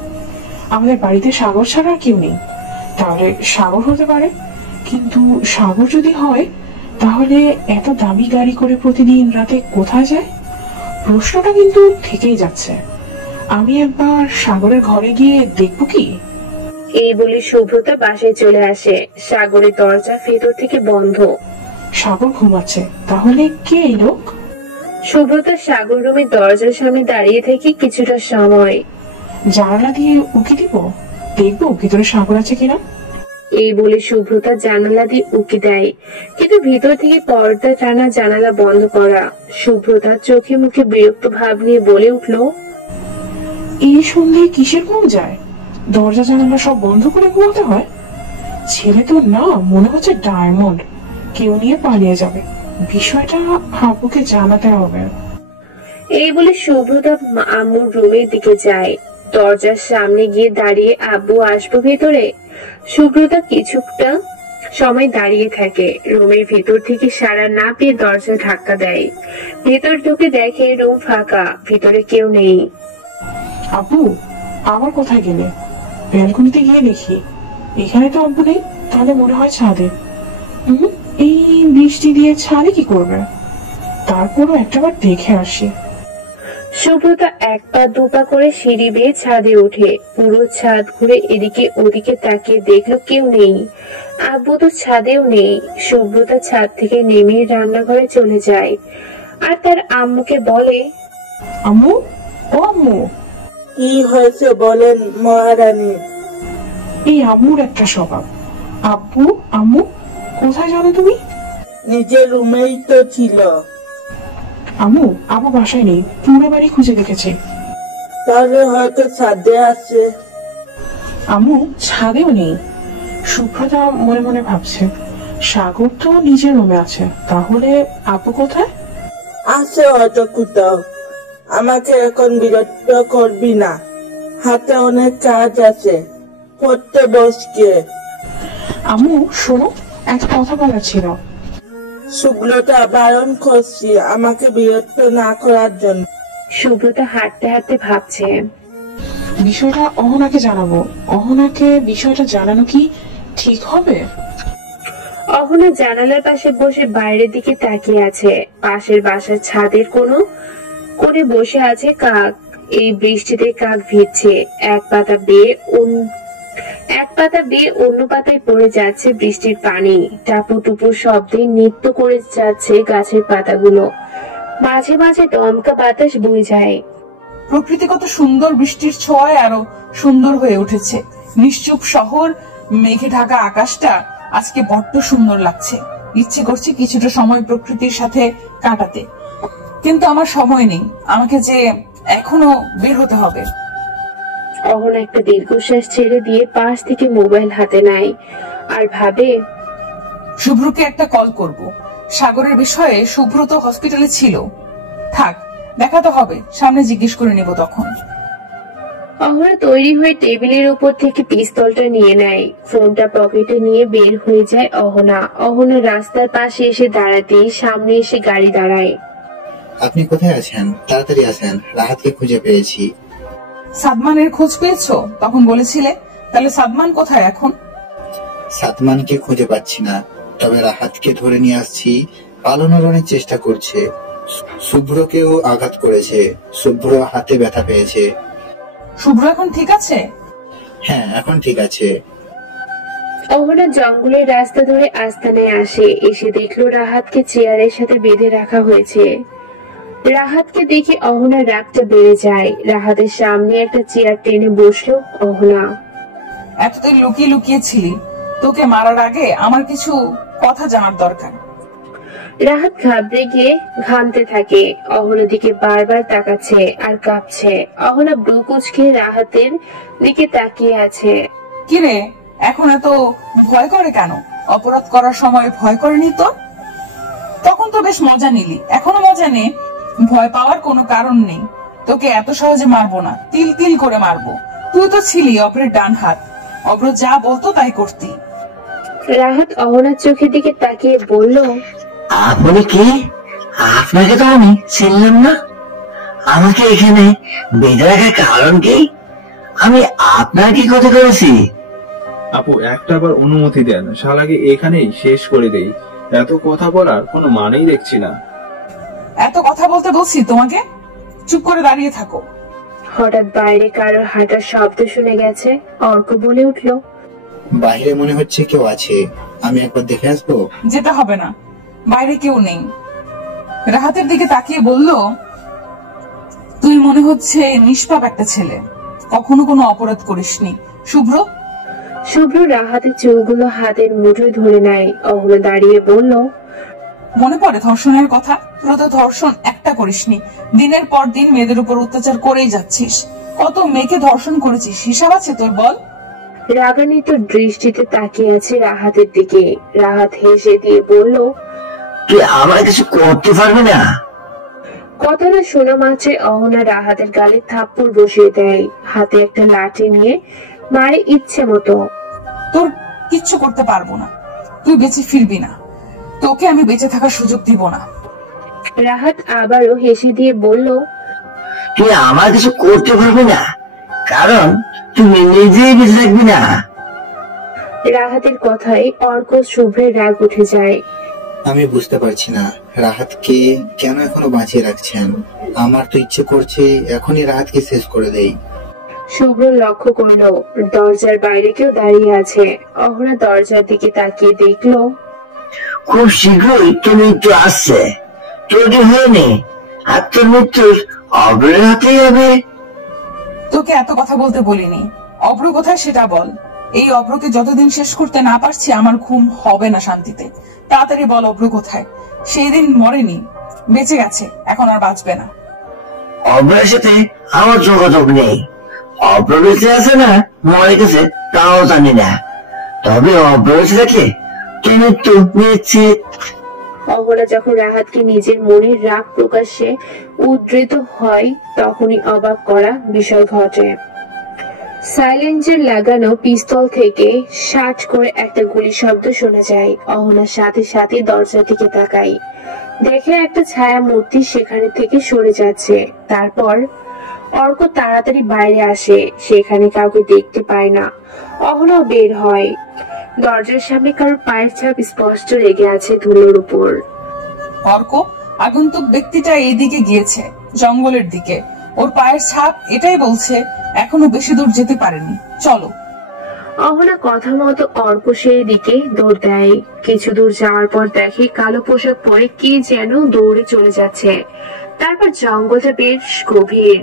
আমাদের বাড়িতে সাগর ছাড়া আর কেউ নেই। তাহলে সাগর হতে পারে, কিন্তু সাগর যদি হয় তাহলে এত দামি গাড়ি করে প্রতিদিন রাতে কোথায় যায়? প্রশ্নটা কিন্তু থেকেই যাচ্ছে। আমি একবার সাগরের ঘরে গিয়ে দেখবো কি? এই বলে সুব্রতা বাসায় চলে আসে। সাগরের দরজা ভেতর থেকে বন্ধ। সাগর ঘুমাচ্ছে, তাহলে কে এই লোক? সুব্রতা সাগর রুমের দরজার সামনে দাঁড়িয়ে থেকে কিছুটা সময়। জানালা দিয়ে উকি দিব, দেখবো ভিতরে সাগর আছে কিনা। এই বলে সুব্রতা জানালা দিয়ে উকি দেয়, কিন্তু ভিতর থেকে পর্দা টানা, জানালা বন্ধ করা। সুব্রতা চোখে মুখে বিরক্ত ভাব নিয়ে বলে উঠল, এই সন্ধ্যায় কিসের ঘুম যায়? দরজা জানালা সব বন্ধ করে ঘুমাতে হয়? ছেলে তো না, মনে হচ্ছে ডায়মন্ড। কেউ নিয়ে পালিয়ে যাবে। বিষয়টা আব্বুকে জানাতে হবে। এই বলে সুব্রতা আম্মুর রুমের দিকে যায়। দরজার সামনে গিয়ে দাঁড়িয়ে, আব্বু আসবো ভেতরে? সুব্রতা কিছুটা সময় দাঁড়িয়ে থাকে। রুমের ভেতর থেকে সাড়া না পেয়ে দরজা ধাক্কা দেয়। ভেতর ঢুকে দেখে রুম ফাঁকা, ভিতরে কেউ নেই। আব্বু আবার কোথায় গেলে? ব্যালকনিতে গিয়ে দেখি, এখানে তো আব্বু নেই। তাহলে মনে হয় ছাদে। এই বৃষ্টি দিয়ে ছাদে কি করবে? তারপরও একটাবার দেখে আসি। সুব্রতা এক পা দুপা করে সিঁড়ি বেয়ে ছাদে উঠে পুরো ছাদ ঘুরে এদিকে ওদিকে তাকিয়ে দেখলো কেউ নেই। আব্বু তো ছাদেও নেই। সুব্রতা ছাদ থেকে নেমে রান্নাঘরে চলে যায় আর তার আম্মুকে বলে, আম্মু, ও আম্মু। কি হয়েছে বলেন মহারানী? এই আম্মুর একটা স্বভাব। আব্বু আম্মু কোথায় জানো তুমি? নিজের রুমেই তো ছিল। আম্মু আব্বু বাসায় নেই, পুরো বাড়ি খুঁজে দেখেছে। তাহলে হয়তো ছাদে আছে। আম্মু ছাদেও নেই। সুব্রতা মনে মনে ভাবছে, সাগর তো নিজের রুমে আছে, তাহলে আব্বু কোথায়? আছে হয়তো কোথাও। আমাকে এখন বিরক্ত করবি না। হাতে অনেক কাজ আছে, পড়তে বসকে। আম্মু শোনো, একটা কথা বলার ছিল। শুভ্রতা বারণ করছি আমাকে বিরক্ত না করার জন্য। সুব্রতা হাঁটতে হাঁটতে ভাবছে। বিষয়টা অহনাকে জানাবো। অহনাকে বিষয়টা জানানো কি ঠিক হবে? অহনা জানালার পাশে বসে বাইরের দিকে তাকিয়ে আছে। পাশের বাসার ছাদের কোণে বসে আছে কাক। এই বৃষ্টিতে কাক ভিজছে। এক পাতা বেয়ে অন্য পাতায় পড়ে যাচ্ছে বৃষ্টির পানি। টাপু টুপু শব্দে নৃত্য করে যাচ্ছে গাছের পাতাগুলো। মাঝে মাঝে দমকা বাতাস বয়ে যায়। প্রকৃতি কত সুন্দর, বৃষ্টির ছোঁয়ায় আরো সুন্দর হয়ে উঠেছে। নিশ্চুপ শহর, মেঘে ঢাকা আকাশটা আজকে বড্ড সুন্দর লাগছে। ইচ্ছে করছে কিছুটা সময় প্রকৃতির সাথে কাটাতে, কিন্তু আমার সময় নেই। আমাকে যে এখনো বের হতে হবে। অহনা একটা দীর্ঘশ্বাস ছেড়ে দিয়ে পাশ থেকে মোবাইল হাতে নেয় আর ভাবে, শুভ্রকে একটা কল করব। সাগরের বিষয়ে শুভ্র তো হসপিটালে ছিল। থাক, দেখাতে হবে, সামনে জিজ্ঞেস করে নেব তখন। অহনা তৈরি হয়ে টেবিলের উপর থেকে পিস্তলটা নিয়ে নেয়। ফোনটা পকেটে নিয়ে বের হয়ে যায় অহনা রাস্তার পাশে এসে দাঁড়াতেই সামনে এসে গাড়ি দাঁড়ায়। আপনি কোথায় আছেন? তাড়াতাড়ি আসেন, রাহাতকে খুঁজে পেয়েছি। সাদমানের খোঁজ পেয়েছো? তখন বলেছিলে। তাহলে সাদমান কোথায় এখন? সাদমানকে খুঁজে পাচ্ছি না, তবে রাহাতকে ধরে নিয়ে আসছি। পালানোর অনেক চেষ্টা করছে। শুভ্রকেও আঘাত করেছে। শুভ্র হাতে ব্যথা পেয়েছে। শুভ্র এখন ঠিক আছে? হ্যাঁ, এখন ঠিক আছে। অহনা জঙ্গলের রাস্তা ধরে আস্তানায় আসে। এসে দেখলো রাহাতকে চেয়ারের সাথে বেঁধে রাখা হয়েছে। রাহাতকে দেখে অহনার রাগটা বেড়ে যায়। রাহাতের সামনে একটা চেয়ার টেনে বসলো অহনা। এতদিন লুকিয়ে লুকিয়ে ছিলি, তোকে মারার আগে আমার কিছু কথা জানার দরকার। রাহাত ঘাবড়ে গিয়ে ঘামতে থাকে। অহনার দিকে বারবার তাকাচ্ছে আর কাঁপছে। অহনা ব্রু কুঁচকে রাহাতের দিকে তাকিয়ে আছে। কিরে, এখন এত ভয় করে কেন? অপরাধ করার সময় ভয় করেনি তো? তখন তো বেশ মজা নিলি, এখনো মজা নে। ভয় পাওয়ার কোনো কারণ নেই। তোকে এত সহজে মারবো না, তিল তিল করে মারবো। তুই তো ছিলি অপরের ডান হাত, অপর যা বলতো তাই করতি। রাহাত অহনার চোখের দিকে তাকিয়ে বলল, আপনি কি? আপনাকে তো আমি চিনলাম না। আমাকে এখানে বেঁধে রাখার কারণ কি? আমি আপনার কি ক্ষতি করেছি? আপু, একটা বার অনুমতি দেন, শালাকে এখানেই শেষ করে দেই। এত কথা বলার কোনো মানেই দেখছি না। এত কথা বলতে বলছি তোমাকে? চুপ করে দাঁড়িয়ে থাকো। হঠাৎ বাইরে কারোর হাঁটার শব্দ শুনে গেছে। অর্ক বলে উঠল, বাইরে মনে হচ্ছে কেউ আছে, আমি একবার দেখে আসবো। যেতে হবে না, বাইরে কেউ নেই। রাহাতের দিকে তাকিয়ে বলল, তুই মনে হচ্ছে নিষ্পাপ একটা ছেলে, কখনো কোনো অপরাধ করিসনি। শুভ্র রাহাতের চুলগুলো হাতের মুঠোয় ধরে নেয়। অহনা দাঁড়িয়ে বলল, মনে পড়ে ধর্ষণের কথা? তোরা তো ধর্ষণ একটা করিসনি, দিনের পর দিন মেয়েদের উপর অত্যাচার করেই যাচ্ছিস। কত মেয়েকে ধর্ষণ করেছিস, হিসাব আছে তোর? বল। রাগান্বিত দৃষ্টিতে তাকিয়ে আছে রাহাতের দিকে। রাহাত হেসে দিয়ে বলল, তুই আমার কিছু করতে পারবি না। কথাটা শোনা মাত্র অহনা রাহাতের গালে থাপ্পড় বসিয়ে দেয়। হাতে একটা লাঠি নিয়ে মারে ইচ্ছে মতো। তোর কিচ্ছু করতে পারবো না, তুই বেঁচে ফিরবি না, তোকে আমি বেঁচে থাকার সুযোগ দিব না। রাহাত আবারও হেসে দিয়ে বলল, তুই আমার কিছু করতে পারবি না, কারণ তুমি নিজেই বেঁচে থাকবি না। রাহাতের কথায় অর্ক শুভ্রের রাগ উঠে যায়। আমি বুঝতে পারছি না রাহাতকে কেন এখনো বাঁচিয়ে রাখছেন। আমার তো ইচ্ছে করছে এখনই রাহাতকে শেষ করে দেই। শুভ্র লক্ষ্য করলো দরজার বাইরে কেউ দাঁড়িয়ে আছে। অহনা দরজার দিকে তাকিয়ে দেখলো খুব শীঘ্রই তোর মৃত্যু আসছে। তৈরি হয়ে নে, আর তোর মৃত্যুর অব্রের হাতেই হবে। তোকে এত কথা বলতে বলিনি। অব্র কোথায় সেটা বল। এই অব্রকে যতদিন শেষ করতে না পারছি আমার ঘুম হবে না শান্তিতে। তাড়াতাড়ি বল, অব্র কোথায়? সেই দিন মরেনি, বেঁচে গেছে, এখন আর বাঁচবে না। অব্রের সাথে আমার যোগাযোগ নেই। অব্র বেঁচে আছে না মরে গেছে তাও জানি না, তবে অব্র বেঁচে থাকে তোর মৃত্যু নিশ্চিত। অহনা যখন রাহাতকে নিজের মনের রাগ প্রকাশ্যে উদ্ধৃত হয় তখনই অবাক করা বিষয় ঘটে। সাইলেন্সার লাগানো পিস্তল থেকে শাট করে একটা গুলি শব্দ শোনা যায়। অহনার সাথে সাথে দরজার দিকে তাকাই, দেখে একটা ছায়া মূর্তি সেখানে থেকে সরে যাচ্ছে। তারপর অর্ক তাড়াতাড়ি বাইরে আসে, সেখানে কাউকে দেখতে পায় না। অহনাও বের হয়। দরজার সামনে কারোর পায়ের ছাপ স্পষ্ট লেগে আছে ধুলোর উপর। অর্ক, আগন্তুক ব্যক্তিটা এইদিকে গিয়েছে, জঙ্গলের দিকে। ওর পায়ের ছাপ এটাই বলছে, এখনো বেশি দূর যেতে পারেনি, চলো। অহনা কথা মতো অর্ক সেই দিকে দৌড় দেয়। কিছু দূর যাওয়ার পর দেখে কালো পোশাক পরে কে যেন দৌড়ে চলে যাচ্ছে। তারপর জঙ্গলটা বেশ গভীর,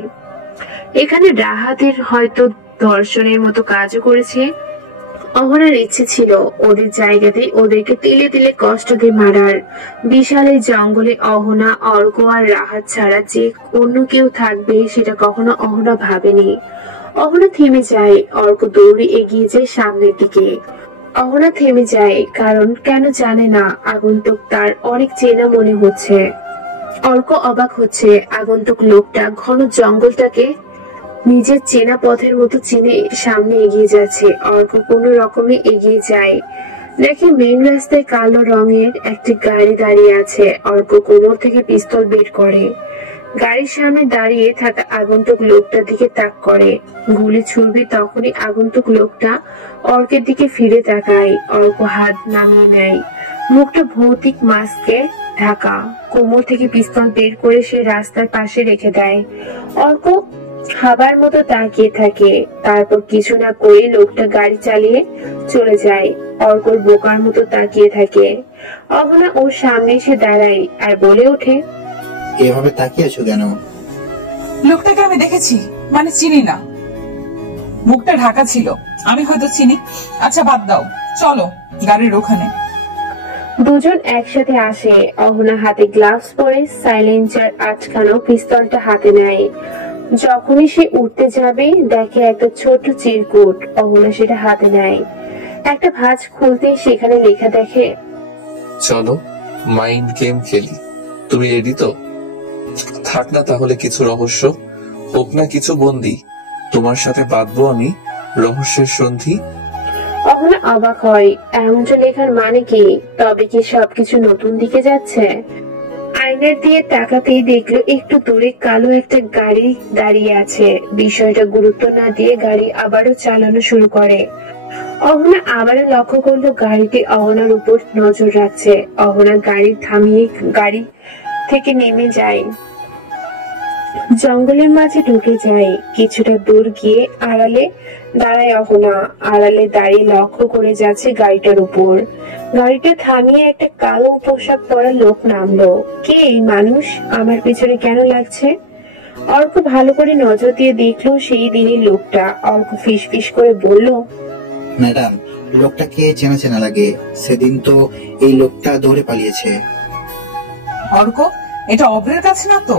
এখানে রাহাতের হয়তো ধর্ষণের মতো কাজও করেছে। অহনার ইচ্ছে ছিল ওদের জায়গাতে ওদেরকে তিলে তিলে কষ্ট দিয়ে মারার। বিশাল এই জঙ্গলে অহনা, অর্ক আর রাহাত ছাড়া যে অন্য কেউ থাকবে সেটা কখনো অহনা ভাবেনি। অহনা থেমে যায়, অর্ক দৌড়ে এগিয়ে যায় সামনের দিকে। অহনা থেমে যায় কারণ কেন জানে না, আগন্তুক তার অনেক চেনা মনে হচ্ছে। অর্ক অবাক হচ্ছে, আগন্তুক লোকটা ঘন জঙ্গলটাকে নিজের চেনা পথের মতো চিনে সামনে এগিয়ে যাচ্ছে। অর্ক কোনো রকমে এগিয়ে যায়, দেখে মেইন রাস্তায় কালো রঙের একটি গাড়ি দাঁড়িয়ে আছে। অর্ক কোমর থেকে পিস্তল বের করে গাড়ির সামনে দাঁড়িয়ে থাকা আগন্তুক লোকটার দিকে তাক করে। গুলি ছুড়বে তখনই আগন্তুক লোকটা অর্কের দিকে ফিরে তাকায়। অর্ক হাত নামিয়ে নেয়, মুখটা ভৌতিক মাস্কে ঢাকা। কোমর থেকে পিস্তল বের করে সে রাস্তার পাশে রেখে দেয়। অর্ক খাবার মতো তাকিয়ে থাকে, তারপর কিছু না করে লোকটা গাড়ি চালিয়ে চলে যায়। অর্কর বোকার মতো তাকিয়ে থাকে। অহনা ওর সামনে এসে দাঁড়ায় আর বলে ওঠে, এভাবে তাকিয়ে আছো কেন? লোকটাকে আমি দেখেছি, মানে চিনি না, মুখটা ঢাকা ছিল, আমি হয়তো চিনি। আচ্ছা বাদ দাও, চলো গাড়ির ওখানে। দুজন একসাথে আসে। অহনা হাতে গ্লাভস পরে সাইলেন্সার আটকানো পিস্তলটা হাতে নেয়। যখনই সে উঠতে যাবে দেখে একটা ছোট চিরকুট। অহনা সেটা হাতে নেয়, একটা ভাঁজ খুলতেই সেখানে লেখা দেখে, চলো মাইন্ড গেম খেলি। তুমি রেডি তো? থাক না তাহলে কিছু রহস্য, হোক না কিছু বন্দি, তোমার সাথে বাঁধবো আমি রহস্যের সন্ধি। অহনা অবাক হয়, এমনটা লেখার মানে কি? তবে কি সবকিছু নতুন দিকে যাচ্ছে? আয়নার দিয়ে তাকাতেই দেখলো একটু দূরে কালো একটা গাড়ি দাঁড়িয়ে আছে। বিষয়টা গুরুত্ব না দিয়ে গাড়ি আবারও চালানো শুরু করে। অহনা আবারও লক্ষ্য করলো গাড়িটি অহনার উপর নজর রাখছে। অহনা গাড়ি থামিয়ে গাড়ি থেকে নেমে যায়, জঙ্গলের মাঝে ঢুকে যায়। কিছুটা দূর গিয়ে আড়ালে দাঁড়ায় অহনা। আড়ালে দাঁড়িয়ে লক্ষ্য করে যাচ্ছে গাড়িটার উপর। গাড়িটা থামিয়ে একটা কালো পোশাক পরা লোক নামলো। কে এই মানুষ? আমার পেছনে কেন লাগছে? অর্ক ভালো করে নজর দিয়ে দেখলো সেই দিনের লোকটা। অর্ক ফিস ফিস করে বলল, ম্যাডাম, লোকটাকে চেনা চেনা লাগে, সেদিন তো এই লোকটা দৌড়ে পালিয়েছে। অর্ক, এটা অভ্রের কাছে না তো?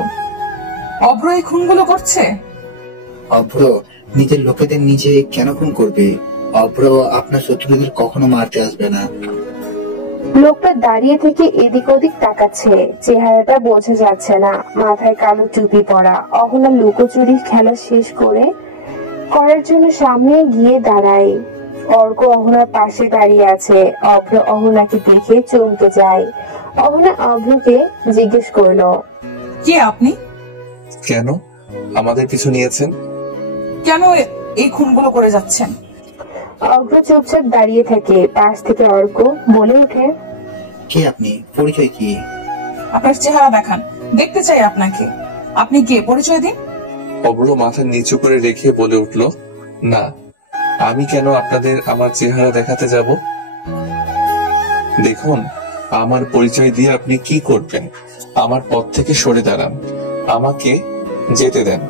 অভ্র এই খুনগুলো করছে? অভ্র নিজের লোকেদের নিজে কেন খুন করবে? অভ্র আপনার শত্রুদের কখনো মারতে আসবে না। লোকটা দাঁড়িয়ে থেকে এদিক ওদিক তাকাচ্ছে, চেহারাটা বোঝা যাচ্ছে না, মাথায় কালো টুপি পরা। অহনা লুকোচুরি খেলা শেষ করার জন্য সামনে গিয়ে দাঁড়ায়। অর্ক অহনার পাশে দাঁড়িয়ে আছে। অভ্র অহনাকে দেখে চমকে যায়। অহনা অভ্রকে জিজ্ঞেস করলো, কে আপনি? কেন আমাদের পিছু নিয়েছেন? কেন এই খুনগুলো করে যাচ্ছেন? অভ্র চুপচাপ দাঁড়িয়ে থাকে। পাশ থেকে অর্ক বলে ওঠে, কে আপনি? পরিচয় কি? আপনার চেহারা দেখান, দেখতে চাই আপনাকে। আপনি কে? পরিচয় দিন। অভ্র মাথা নিচু করে রেখে বলে উঠল, না, আমি কেন আপনাদের আমার চেহারা দেখাতে যাব? দেখুন, আমার পরিচয় দিয়ে আপনি কি করবেন? আমার পথ থেকে সরে দাঁড়ান, আমাকে যেতে দেন।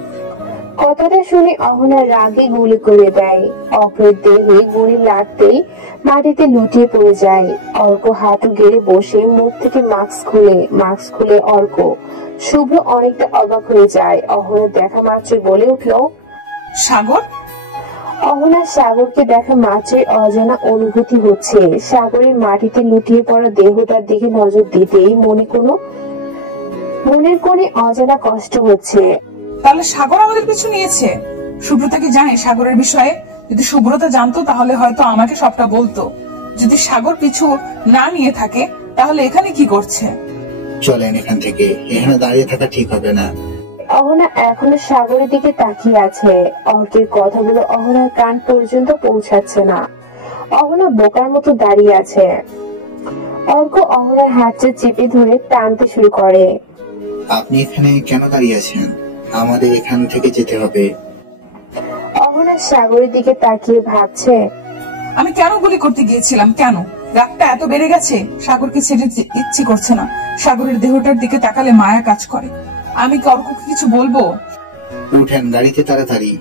কথাটা শুনে অহনা রাগে গুলি করে দেয়। অভ্রের দেহে গুলি লাগতেই মাটিতে লুটিয়ে পড়ে যায়। অর্ক হাঁটু গেড়ে বসে মুখ থেকে মাস্ক খুলে অর্ক। শুভ্র অনেকটা অবাক হয়ে যায়। অহনা দেখা মাত্রই বলে উঠল, সাগর। অহনা সাগরকে দেখা মাত্রই অজানা অনুভূতি হচ্ছে। সাগরের মাটিতে লুটিয়ে পড়া দেহটার দিকে নজর দিতেই মনের কোণে অজানা কষ্ট হচ্ছে। তাহলে সাগর আমাদের পিছু নিয়েছে? সুব্রতা কি জানে সাগরের বিষয়ে? যদি সুব্রতা জানতো তাহলে হয়তো আমাকে সবটা বলতো। যদি সাগর পিছু না নিয়ে থাকে তাহলে এখানে কি করছে? চলেন এখান থেকে, এখানে দাঁড়িয়ে থাকা ঠিক হবে না। অহনা এখনো সাগরের দিকে তাকিয়ে আছে। অর্কের কথাগুলো অহনার কান পর্যন্ত পৌঁছাচ্ছে না। অহনা বোকার মতো দাঁড়িয়ে আছে। অর্ক অহনার হাতটা চেপে ধরে টানতে শুরু করে। আপনি এখানে কেন দাঁড়িয়ে আছেন? আমাদের এখান থেকে যেতে হবে। অহনা সাগরের দিকে তাকিয়ে ভাবছে, আমি কেন গুলি করতে গিয়েছিলাম? কেন রাগটা এত বেড়ে গেছে? সাগরকে ছেড়ে ইচ্ছে করছে না। সাগরের দেহটার দিকে তাকালে মায়া কাজ করে। আমি কি অর্ককে কিছু বলবো? উঠেন গাড়িতে তাড়াতাড়ি।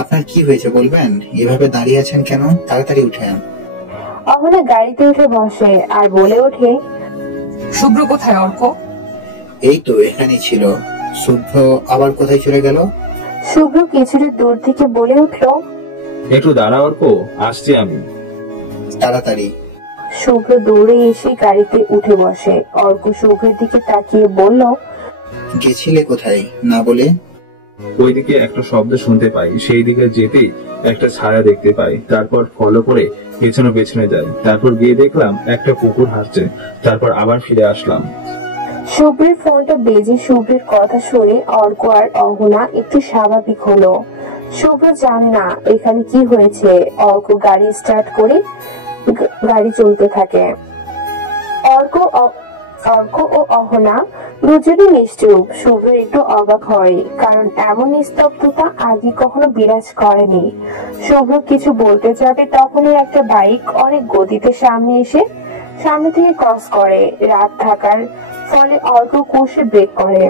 আপনার কি হয়েছে বলবেন? এভাবে দাঁড়িয়ে আছেন কেন? তাড়াতাড়ি উঠেন। অহনা গাড়িতে উঠে বসে আর বলে ওঠে, শুভ্র কোথায় অর্ক? এই তো এখানেই ছিল। শুভ্র আবার কোথায় চলে গেল? শুভ্র কিছুটা দূর থেকে বলে উঠলো, একটু দাঁড়া অর্ক, আসছি আমি। তাড়াতাড়ি। শুভ্র দৌড়ে এসে গাড়িতে উঠে বসে। অর্ক শুভ্রের দিকে তাকিয়ে বলল, গেছিলে কোথায় না বলে? ওইদিকে একটা শব্দ শুনতে পাই, সেই দিকে যেতেই একটা ছায়া দেখতে পাই। তারপর ফলো করে পেছনে পেছনে যাই। তারপর গিয়ে দেখলাম একটা কুকুর হাঁটছে। তারপর আবার ফিরে আসলাম। শুভ্রের ফোনটা বেজে শুভ্রের কথা শুনে অর্ক আর অহনা একটু স্বাভাবিক হলো। শুভ্র জানে না এখানে কি হয়েছে। অর্ক গাড়ি স্টার্ট করে গাড়ি চলতে থাকে। অর্ক ও অহনা দুজনই নিশ্চুপ। শুভ্র একটু অবাক হয়, কারণ এমন নিস্তব্ধতা আগে কখনো বিরাজ করেনি। শুভ্র কিছু বলতে যাবে তখনই একটা বাইক অনেক গতিতে সামনে থেকে ক্রস করে। রাত থাকার ফলে অর্ক কষে ব্রেক করে।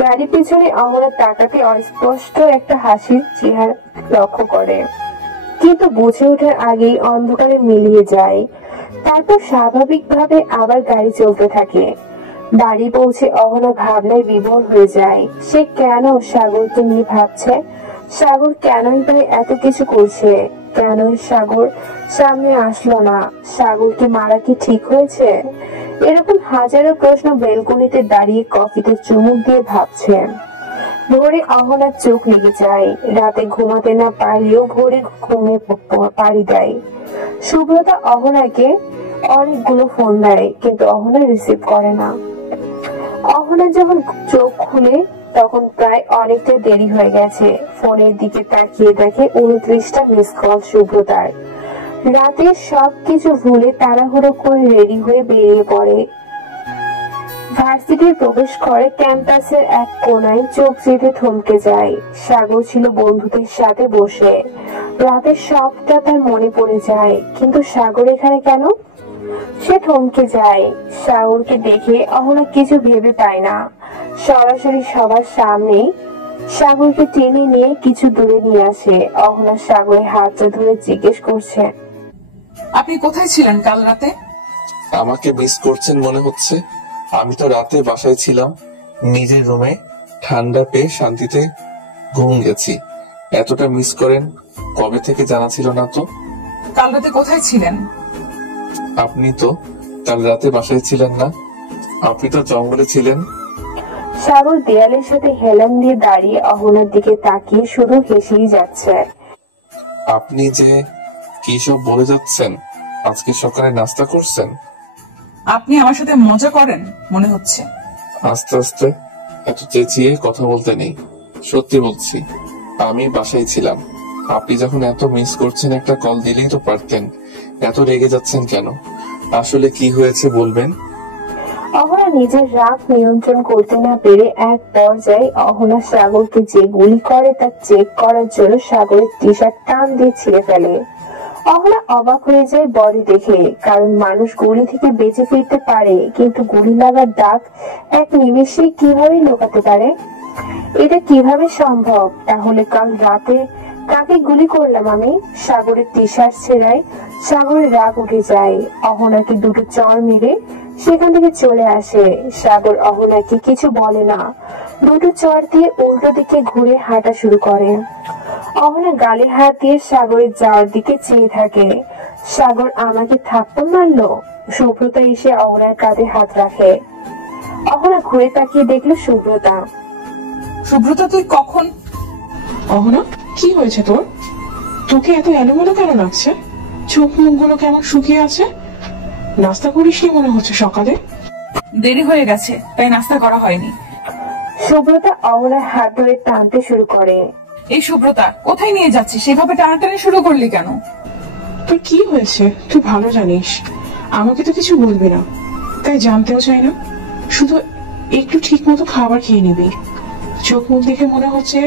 গাড়ি পিছনে অহনা তাকাতে অস্পষ্ট একটা হাসির চেহারা লক্ষ্য করে, কিন্তু বুঝে ওঠার আগেই অন্ধকারে মিলিয়ে যায়। তারপর স্বাভাবিকভাবে আবার গাড়ি চলতে থাকে। বাড়ি পৌঁছে অহনা ভাবনায় বিভোর হয়ে যায়। সে কেন সাগরকে নিয়ে ভাবছে? সাগর কেনই বা এত কিছু করছে? কেনই সাগর সামনে আসলো না? সাগরকে মারা কি ঠিক হয়েছে? এরকম হাজারো প্রশ্ন বেলকনিতে দাঁড়িয়ে কফিতে চুমুক দিয়ে ভাবছে। ভোরে অহনার চোখ লেগে যায়। রাতে ঘুমাতে না পারলেও ভোরে ঘুমে পাড়ি দেয়। সুব্রতা অহনাকে অনেকগুলো ফোন দেয়, কিন্তু অহনা রিসিভ করে না। অহনা যখন চোখ খুলে তখন প্রায় অনেকটা দেরি হয়ে গেছে। ফোনের দিকে তাকিয়ে দেখে 29টা মিস কল সুব্রতার। রাতে সবকিছু ভুলে তাড়াহুড়ো করে রেডি হয়ে বেরিয়ে পড়ে। ভার্সিটির প্রবেশ করে ক্যাম্পাসের এক কোনায় চোখ যেতে থমকে যায়। সাগর ছিল বন্ধুদের সাথে বসে। রাতের সবটা তার মনে পড়ে যায়, কিন্তু সাগর এখানে কেন? সে থমকে যায়। সাগরকে দেখে অহনা কিছু ভেবে পায় না। সরাসরি সবার সামনে সাগরকে টেনে নিয়ে কিছু দূরে নিয়ে আসে। অহনা সাগরের হাতটা ধরে জিজ্ঞেস করছে, আপনি কোথায় ছিলেন কাল রাতে? আমাকে মিস করছেন মনে হচ্ছে। আমি তো রাতে বাসায় ছিলাম, নিজের রুমে ঠান্ডা পেয়ে শান্তিতে ঘুম গেছি। এতটা মিস করেন কবে থেকে জানা ছিল না তো। কাল রাতে কোথায় ছিলেন? আপনি তো কাল রাতে বাসায় ছিলেন না, আপনি তো জঙ্গলে ছিলেন। সাগর দেয়ালের সাথে হেলান দিয়ে দাঁড়িয়ে অহনার দিকে তাকিয়ে শুধু হেসেই যাচ্ছে। আপনি যে কি সব বলে যাচ্ছেন? আজকে সকালে নাস্তা করছেন? আপনি আমার সাথে মজা করেন মনে হচ্ছে। আস্তে আস্তে, এত চেঁচিয়ে কথা বলতে নেই। সত্যি বলছি, আমি বাসায় ছিলাম। আপনি যখন এত মিস করছেন একটা কল দিলেই তো পারতেন। এত রেগে যাচ্ছেন কেন? আসলে কি হয়েছে বলবেন? অহনা নিজের রাগ নিয়ন্ত্রণ করতে না পেরে এক পর্যায়ে অহনা সাগরকে যে গুলি করে তা চেক করার জন্য সাগরের টি শার্ট টান দিয়ে ছিঁড়ে ফেলে। অহনা অবাক হয়ে যায় বডি দেখে, কারণ মানুষ গুলি থেকে বেঁচে ফিরতে পারে, কিন্তু গুলি লাগার দাগ এক নিমেষে কিভাবে লুকাতে পারে? এটা কিভাবে সম্ভব? তাহলে কাল রাতে কাকে গুলি করলাম আমি? সাগরের টি শার্ট ছেড়ায় সাগরের রাগ উঠে যায়। অহনাকে দুটো চড় মেরে সেখান থেকে চলে আসে। সাগর অহনাকে কিছু বলে না, দুটো চড় দিয়ে উল্টো দিকে ঘুরে হাঁটা শুরু করে। অহনা গালে হাত দিয়ে সাগরের যাওয়ার দিকে চেয়ে থাকে। সাগর আমাকে থাপ্পড় মারলো। সুব্রতা এসে অহনার কাঁধে হাত রাখে। অহনা ঘুরে তাকিয়ে দেখলো সুব্রতা। সুব্রতা তুই কখন? অহনা, কি হয়েছে তোর? তোকে এত এলোমেলো কেন লাগছে? চোখ মুখগুলো কেমন শুকিয়ে আছে? নাস্তা করিসনি মনে হচ্ছে সকালে। দেরি হয়ে গেছে তাই নাস্তা করা হয়নি। সুব্রতা অহনার হাত ধরে টানতে শুরু করে। এই সুব্রতা, কোথায় নিয়ে যাচ্ছিস? সেভাবে টানাটানি শুরু করলি কেন? তোর কি হয়েছে তুই ভালো জানিস। আমাকে তো কিছু বলবি না, তাই জানতেও চাই না। শুধু একটু ঠিক মতো খাবার খেয়ে নিবি। চোখ মুখ দেখে মনে হচ্ছে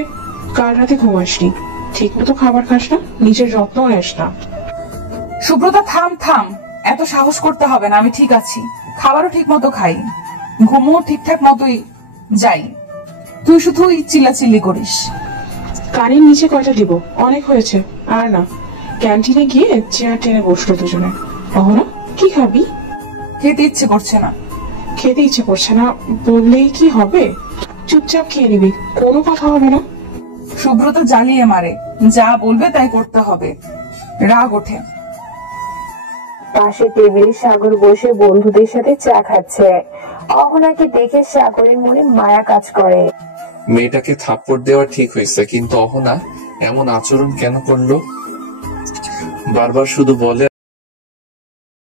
কাল রাতে ঘুমাসনি, ঠিক মতো খাবার খাস না, নিজের যত্ন নেস না। সুব্রতা থাম থাম, এত সাহস করতে হবে না। আমি ঠিক আছি, খাবারও ঠিক মতো খাই, ঘুমও ঠিকঠাক মতোই যাই। তুই শুধু চিল্লাচিল্লি করিস। কানের নিচে কয়টা দিব, অনেক হয়েছে। আর না, ক্যান্টিনে গিয়ে চেয়ার টেনে বসলো দুজনে। অহনা, কি খাবি? খেতে ইচ্ছে করছে না। খেতে ইচ্ছে করছে না বললেই কি হবে? চুপচাপ খেয়ে নিবি, কোনো কথা হবে না। সুব্রত জ্বালিয়ে মারে, যা বলবে তাই করতে হবে। রাগ ওঠে। পাশে টেবিলে সাগর বসে বন্ধুদের সাথে চা খাচ্ছে। অহনাকে দেখে সাগরের মনে মায়া কাজ করে। মেয়েটাকে থাপ্পড় দেওয়া ঠিক হয়েছে, কিন্তু অহনা এমন আচরণ কেন করলো? বারবার শুধু বলে